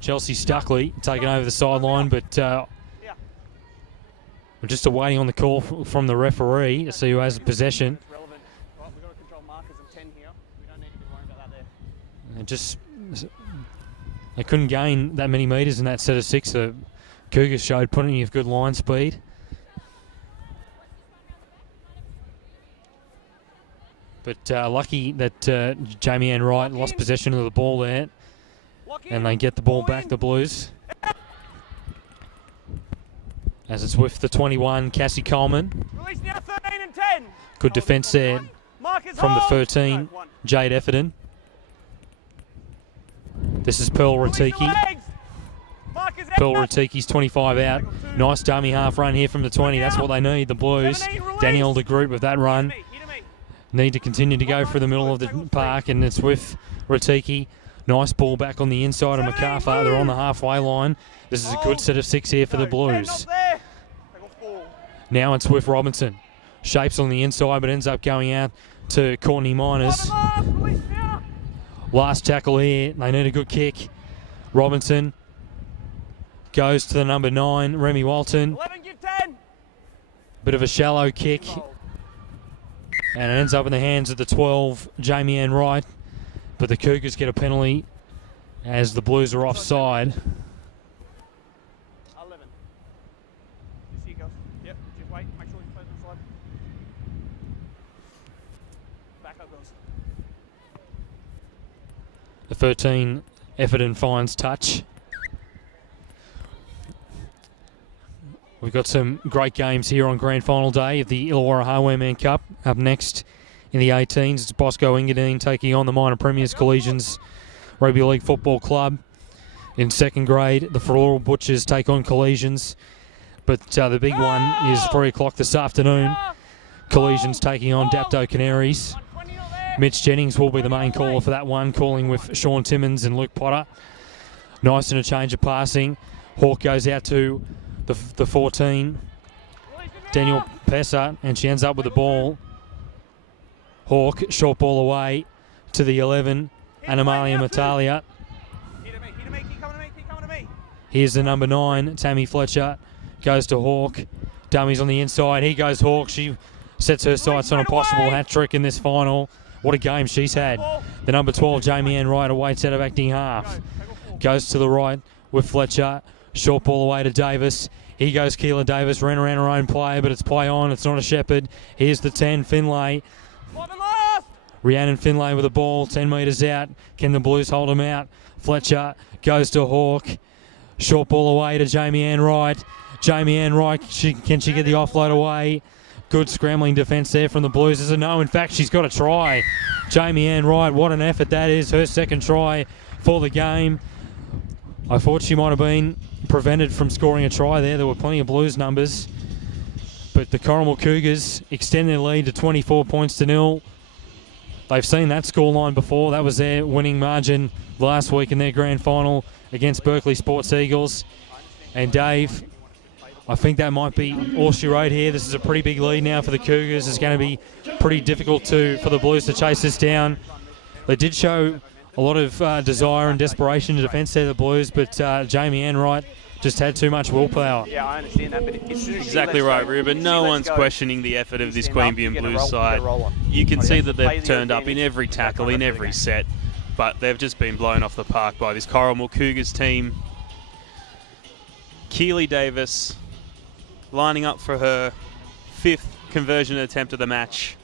Chelsea Stuckley taken over the sideline, but we're just awaiting on the call from the referee to see who has possession. They couldn't gain that many metres in that set of 6. The Cougars showed plenty of good line speed. But lucky that Jamie Ann Wright lost possession of the ball there. And they get the ball back, the Blues. As it's with the 21, Cassie Coleman. Good defence there from the 13, Jade Efferton. This is Pearl Ratiki. Pearl Ratiki's 25 out. Nice dummy half run here from the 20. That's what they need, the Blues. Danielle de Groot with that run. Need to continue to go through the middle of the park, and it's with Ratiki. Nice ball back on the inside of MacArthur. They're on the halfway line. This is a good set of 6 here for the Blues. Now it's with Robinson. Shapes on the inside, but ends up going out to Courtney Miners. Last tackle here. They need a good kick. Robinson goes to the number 9, Remy Walton. Bit of a shallow kick. And it ends up in the hands of the 12, Queanbeyan Wright. But the Cougars get a penalty as the Blues are offside. 11. Just here, girls. Yep, just wait. Make sure you play the slide. Back up, girls. The 13, Efferton finds touch. We've got some great games here on grand final day of the Illawarra Highwayman Cup. Up next in the 18s, it's Bosco Engadine taking on the Minor Premiers Collegians Rugby League Football Club. In second grade, the Floral Butchers take on Collegians. But the big one is 3 o'clock this afternoon. Collegians taking on Dapto Canaries. Mitch Jennings will be the main caller for that one, calling with Sean Timmins and Luke Potter. Nice interchange of passing. Hawk goes out to the 14, Daniel Pessa, and she ends up with the ball. Hawk, short ball away to the 11, Animalia Matalia. Here's the number 9, Tammy Fletcher, goes to Hawk. Dummies on the inside, here goes Hawk. She sets her sights on a possible hat-trick in this final. What a game she's had. The number 12, Queanbeyan Wright, awaits out of acting half. Goes to the right with Fletcher. Short ball away to Davis. Here goes Keelan Davis, ran around her own play, but it's play on. It's not a Shepherd. Here's the 10, Finlay. Rhiannon Finlay with the ball, 10 metres out. Can the Blues hold him out? Fletcher goes to Hawk. Short ball away to Queanbeyan Wright. Queanbeyan Wright, can she get the offload away? Good scrambling defence there from the Blues. Is a no. In fact, she's got a try. Queanbeyan Wright, what an effort that is. Her second try for the game. I thought she might have been prevented from scoring a try there. There were plenty of Blues numbers. But the Corrimal Cougars extend their lead to 24 points to 0. They've seen that scoreline before. That was their winning margin last week in their grand final against Berkeley Sports Eagles. And Dave, I think that might be all she wrote here. This is a pretty big lead now for the Cougars. It's going to be pretty difficult for the Blues to chase this down. They did show a lot of desire and desperation in defence there, the Blues, but Queanbeyan Wright just had too much willpower. Yeah, I understand that, but as soon as Exactly right, Ruben. No one's questioning the effort of this Queanbeyan Blues side. You can see that they've turned up in every tackle, in every set, but they've just been blown off the park by this Corrimal Cougars team. Keely Davis lining up for her 5th conversion attempt of the match.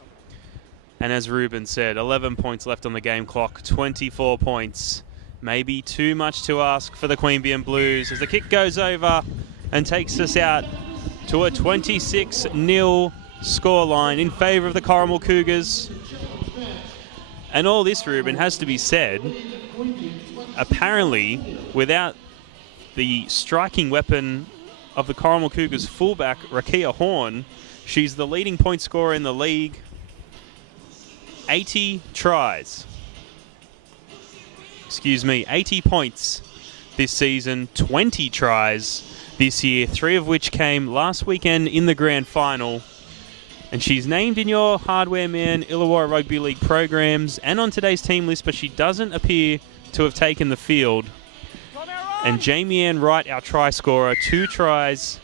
And as Ruben said, 11 points left on the game clock, 24 points. Maybe too much to ask for the Queanbeyan Blues as the kick goes over and takes us out to a 26-0 scoreline in favour of the Corrimal Cougars. And all this, Ruben, has to be said. Apparently, without the striking weapon of the Corrimal Cougars fullback, Rakia Horn, she's the leading point scorer in the league. 80 tries. 80 points this season, 20 tries this year, 3 of which came last weekend in the grand final. And she's named in your Hardware Man Illawarra Rugby League programs and on today's team list, but she doesn't appear to have taken the field. And Queanbeyan Wright, our try scorer, 2 tries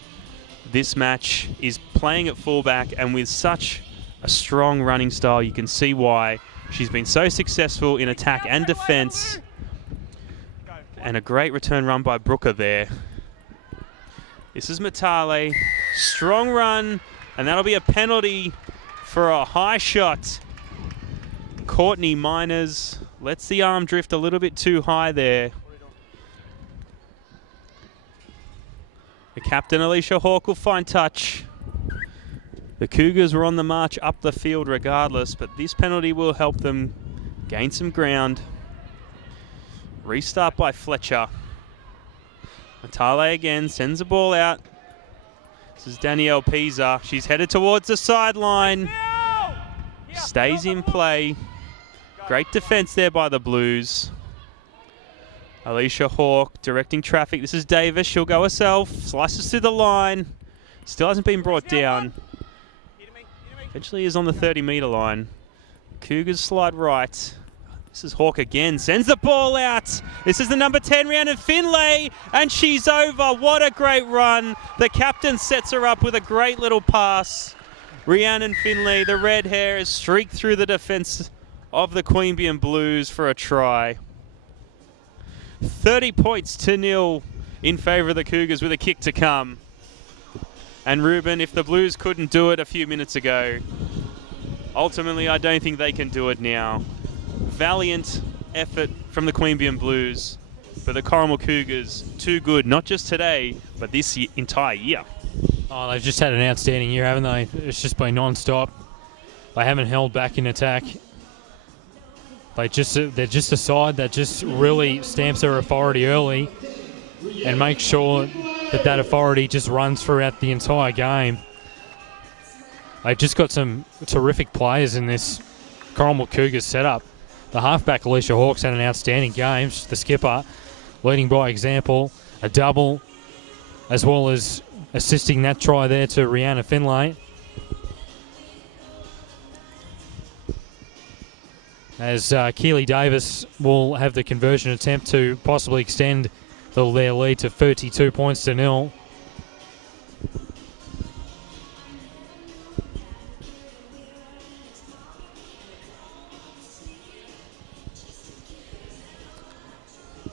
this match, is playing at fullback, and with such a strong running style, you can see why she's been so successful in attack and defence. And a great return run by Brooker there. This is Matale. Strong run, and that'll be a penalty for a high shot. Courtney Miners lets the arm drift a little bit too high there. The captain, Alicia Hawke, will find touch. The Cougars were on the march up the field regardless, but this penalty will help them gain some ground. Restart by Fletcher. Matale again sends the ball out. This is Danielle Pisa. She's headed towards the sideline. Stays in play. Great defense there by the Blues. Alicia Hawke directing traffic. This is Davis. She'll go herself. Slices through the line. Still hasn't been brought down. Eventually is on the 30-metre line. Cougars slide right. This is Hawke again. Sends the ball out. This is the number 10, Rhiannon Finlay, and she's over. What a great run. The captain sets her up with a great little pass. Rhiannon Finlay, the red hair, has streaked through the defence of the Queanbeyan Blues for a try. 30 points to 0 in favour of the Cougars with a kick to come. And Ruben, if the Blues couldn't do it a few minutes ago, ultimately I don't think they can do it now. Valiant effort from the Queanbeyan Blues, but the Corrimal Cougars, too good, not just today, but this entire year. Oh, they've just had an outstanding year, haven't they? It's just been non-stop. They haven't held back in attack. They're just a side that just really stamps their authority early and makes sure that authority just runs throughout the entire game. They've just got some terrific players in this Corrimal Cougars setup. The halfback Alicia Hawks had an outstanding game. The skipper leading by example, a double, as well as assisting that try there to Rhiannon Finlay. As Keely Davis will have the conversion attempt to possibly extend their lead to 32 points to 0.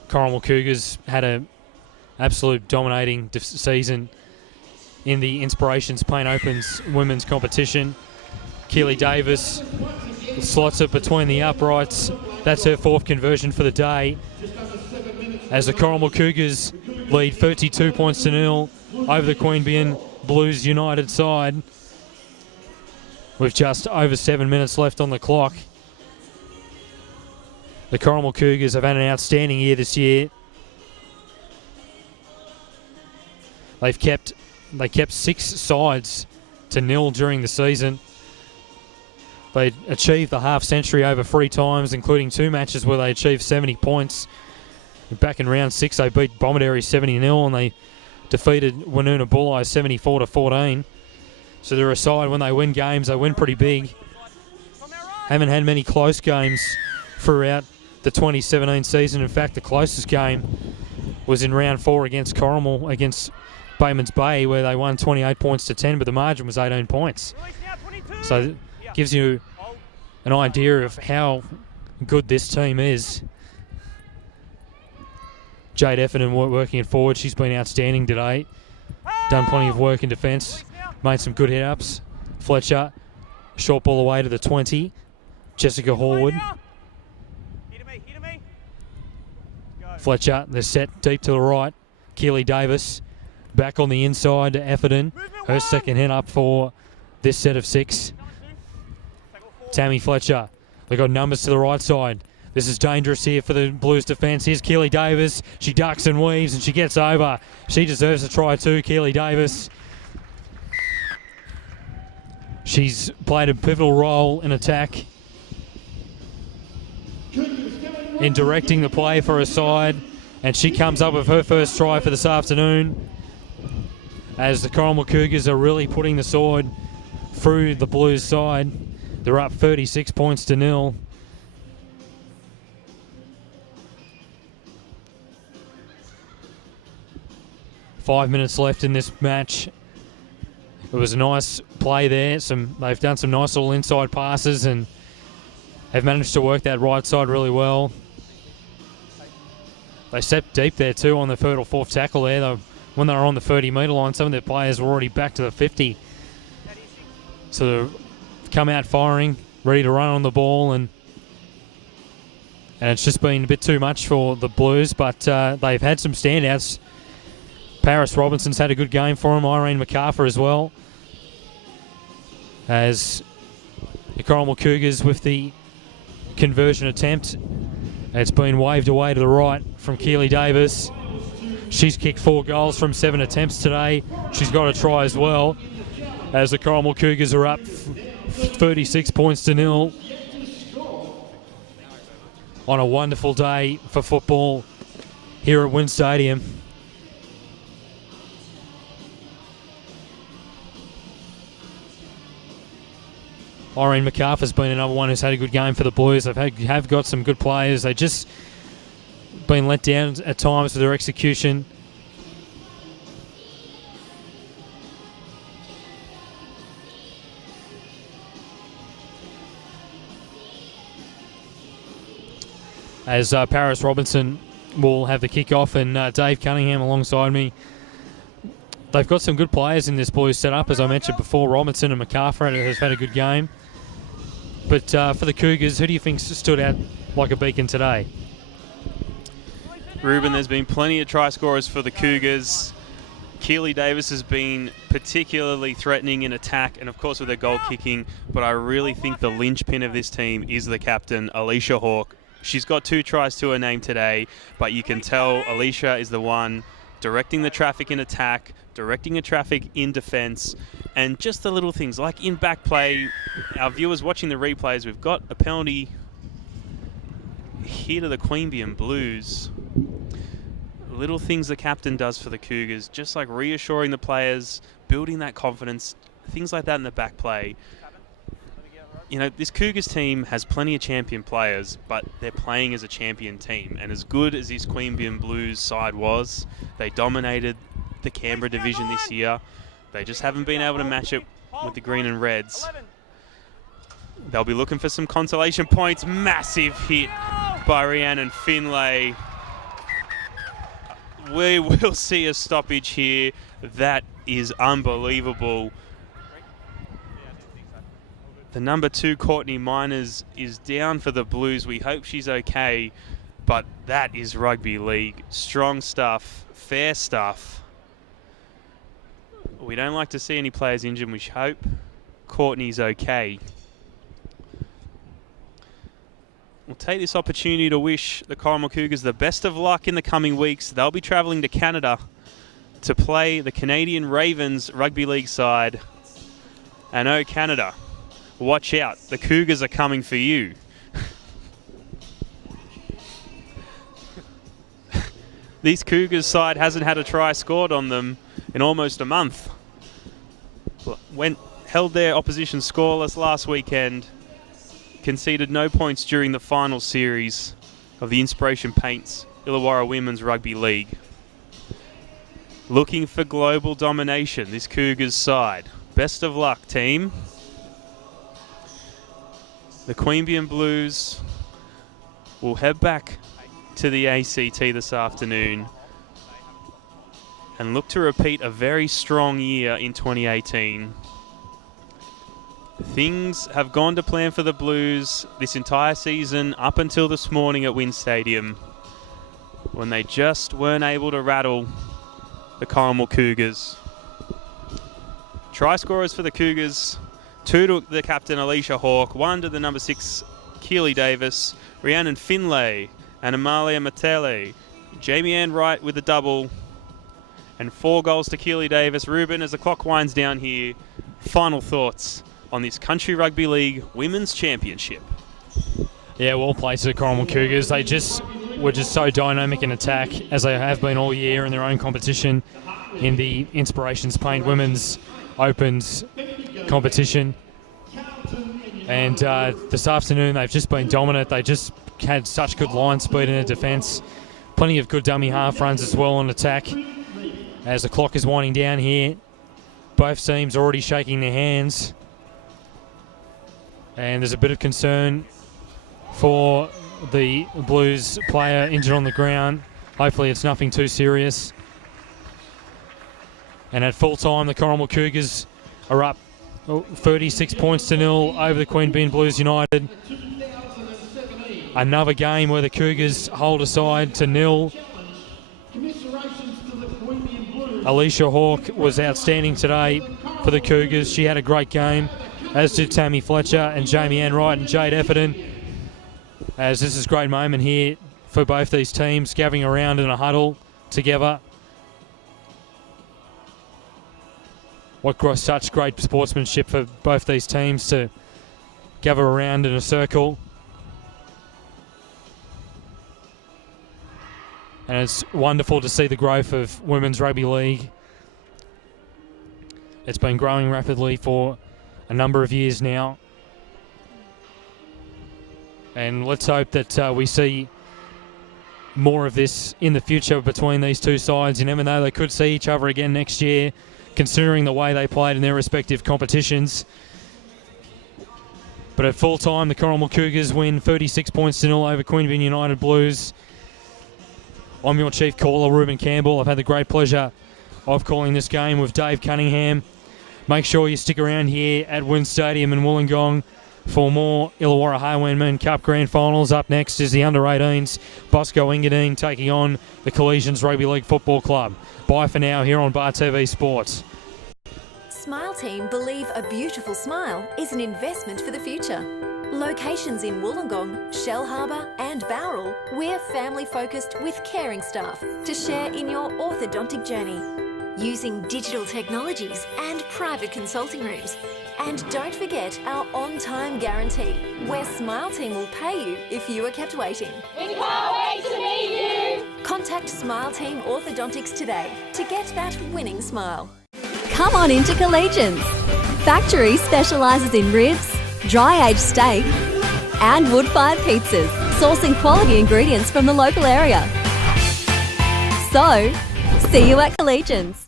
Corrimal Cougars had an absolute dominating season in the Inspirations Paint Opens women's competition. Keely Davis slots it between the uprights. That's her 4th conversion for the day. As the Corrimal Cougars lead 32 points to 0 over the Queanbeyan Blues United side, with just over 7 minutes left on the clock. The Corrimal Cougars have had an outstanding year this year. They kept 6 sides to 0 during the season. They achieved the half century over 3 times, including 2 matches where they achieved 70 points. Back in round 6, they beat Bomaderry 70-0 and they defeated Woonona Bulli 74-14. So they're a side, when they win games, they win pretty big. Haven't had many close games throughout the 2017 season. In fact, the closest game was in round 4 against Corrimal, against Bayman's Bay, where they won 28 points to 10, but the margin was 18 points. So it gives you an idea of how good this team is. Jade Effernan working it forward. She's been outstanding today. Done plenty of work in defence. Made some good hit-ups. Fletcher, short ball away to the 20. Jessica Horwood. Fletcher, the set deep to the right. Keely Davis back on the inside to Effernan. Her second hit up for this set of 6. Tammy Fletcher. They've got numbers to the right side. This is dangerous here for the Blues defence. Here's Keely Davis. She ducks and weaves and she gets over. She deserves a try too, Keely Davis. She's played a pivotal role in attack, in directing the play for her side, and she comes up with her first try for this afternoon, as the Corrimal Cougars are really putting the sword through the Blues side. They're up 36 points to 0. Five minutes left in this match. It was a nice play there. They've done some nice little inside passes and have managed to work that right side really well. They stepped deep there too on the third or fourth tackle there. When they were on the 30-metre line, some of their players were already back to the 50. So they've come out firing, ready to run on the ball, and it's just been a bit too much for the Blues, but they've had some standouts. Paris Robinson's had a good game for him, Irene MacArthur as well. As the Corrimal Cougars with the conversion attempt, it's been waved away to the right from Keely Davis. She's kicked 4 goals from 7 attempts today. She's got a try as well, as the Corrimal Cougars are up 36 points to 0 on a wonderful day for football here at Wynn Stadium. Irene MacArthur's been another one who's had a good game for the Blues. They have got some good players. They've just been let down at times with their execution. as Paris Robinson will have the kick-off, and Dave Cunningham alongside me. They've got some good players in this Blues setup, as I mentioned before. Robinson and MacArthur has had a good game. But for the Cougars, who do you think stood out like a beacon today? Ruben, there's been plenty of try scorers for the Cougars. Keely Davis has been particularly threatening in attack and, of course, with her goal kicking. But I really think the linchpin of this team is the captain, Alicia Hawke. She's got 2 tries to her name today, but you can tell Alicia is the one directing the traffic in attack, directing the traffic in defence, and just the little things like in back play. Our viewers watching the replays, we've got a penalty here to the Queanbeyan Blues. Little things the captain does for the Cougars, just like reassuring the players, building that confidence, things like that in the back play. You know, this Cougars team has plenty of champion players, but they're playing as a champion team. And as good as this Queanbeyan Blues side was, they dominated the Canberra division this year. They just haven't been able to match it with the green and reds. They'll be looking for some consolation points. Massive hit by Rhiannon Finlay. We will see a stoppage here. That is unbelievable. The number 2, Courtney Miners, is down for the Blues. We hope she's okay, but that is rugby league. Strong stuff, fair stuff. We don't like to see any players injured. We hope Courtney's okay. We'll take this opportunity to wish the Corrimal Cougars the best of luck in the coming weeks. They'll be travelling to Canada to play the Canadian Ravens rugby league side. And oh, Canada, watch out. The Cougars are coming for you. This Cougars side hasn't had a try scored on them in almost a month. Held their opposition scoreless last weekend. Conceded no points during the final series of the Inspiration Paints Illawarra Women's Rugby League. Looking for global domination, this Cougars side. Best of luck, team. The Queanbeyan Blues will head back to the ACT this afternoon and look to repeat a very strong year in 2018. Things have gone to plan for the Blues this entire season up until this morning at Wynn Stadium, when they just weren't able to rattle the Corrimal Cougars. Try scorers for the Cougars: 2 to the captain Alicia Hawke, 1 to the number 6 Keely Davis, Rhiannon Finlay and Amalia Matele. Jamie Ann Wright with a double, and 4 goals to Keely Davis. Ruben, as the clock winds down here, final thoughts on this Country Rugby League Women's Championship? Yeah, well played to the Corrimal Cougars. They were just so dynamic in attack, as they have been all year in their own competition in the Inspirations Paint Women's Opens competition. And this afternoon they've just been dominant. They just had such good line speed in their defence. Plenty of good dummy half runs as well on attack. As the clock is winding down here, both teams already shaking their hands. And there's a bit of concern for the Blues player injured on the ground. Hopefully it's nothing too serious. And at full time, the Corrimal Cougars are up 36 points to 0 over the Queanbeyan Blues United. Another game where the Cougars hold aside to 0. Alicia Hawke was outstanding today for the Cougars. She had a great game, as did Tammy Fletcher and Jamie Ann Wright and Jade Efferton. As this is a great moment here for both these teams, gathering around in a huddle together. Such great sportsmanship for both these teams to gather around in a circle. And it's wonderful to see the growth of Women's Rugby League. It's been growing rapidly for a number of years now. And let's hope that we see more of this in the future between these two sides. You never know, they could see each other again next year, considering the way they played in their respective competitions. But at full time, the Corrimal Cougars win 36 points to 0 over Queanbeyan United Blues. I'm your chief caller, Ruben Campbell. I've had the great pleasure of calling this game with Dave Cunningham. Make sure you stick around here at Wynn Stadium in Wollongong for more Illawarra Highwaymen Cup Grand Finals. Up next is the under-18s, Bosco Engadine taking on the Collegians Rugby League Football Club. Bye for now here on Bar TV Sports. Smile Team believe a beautiful smile is an investment for the future. Locations in Wollongong, Shell Harbour and Bowral, we're family-focused with caring staff to share in your orthodontic journey. Using digital technologies and private consulting rooms. And don't forget our on-time guarantee, where Smile Team will pay you if you are kept waiting. We can't wait to meet you. Contact Smile Team Orthodontics today to get that winning smile. Come on into Collegians. Factory specialises in ribs, dry-aged steak and wood-fired pizzas, sourcing quality ingredients from the local area. So, see you at Collegians.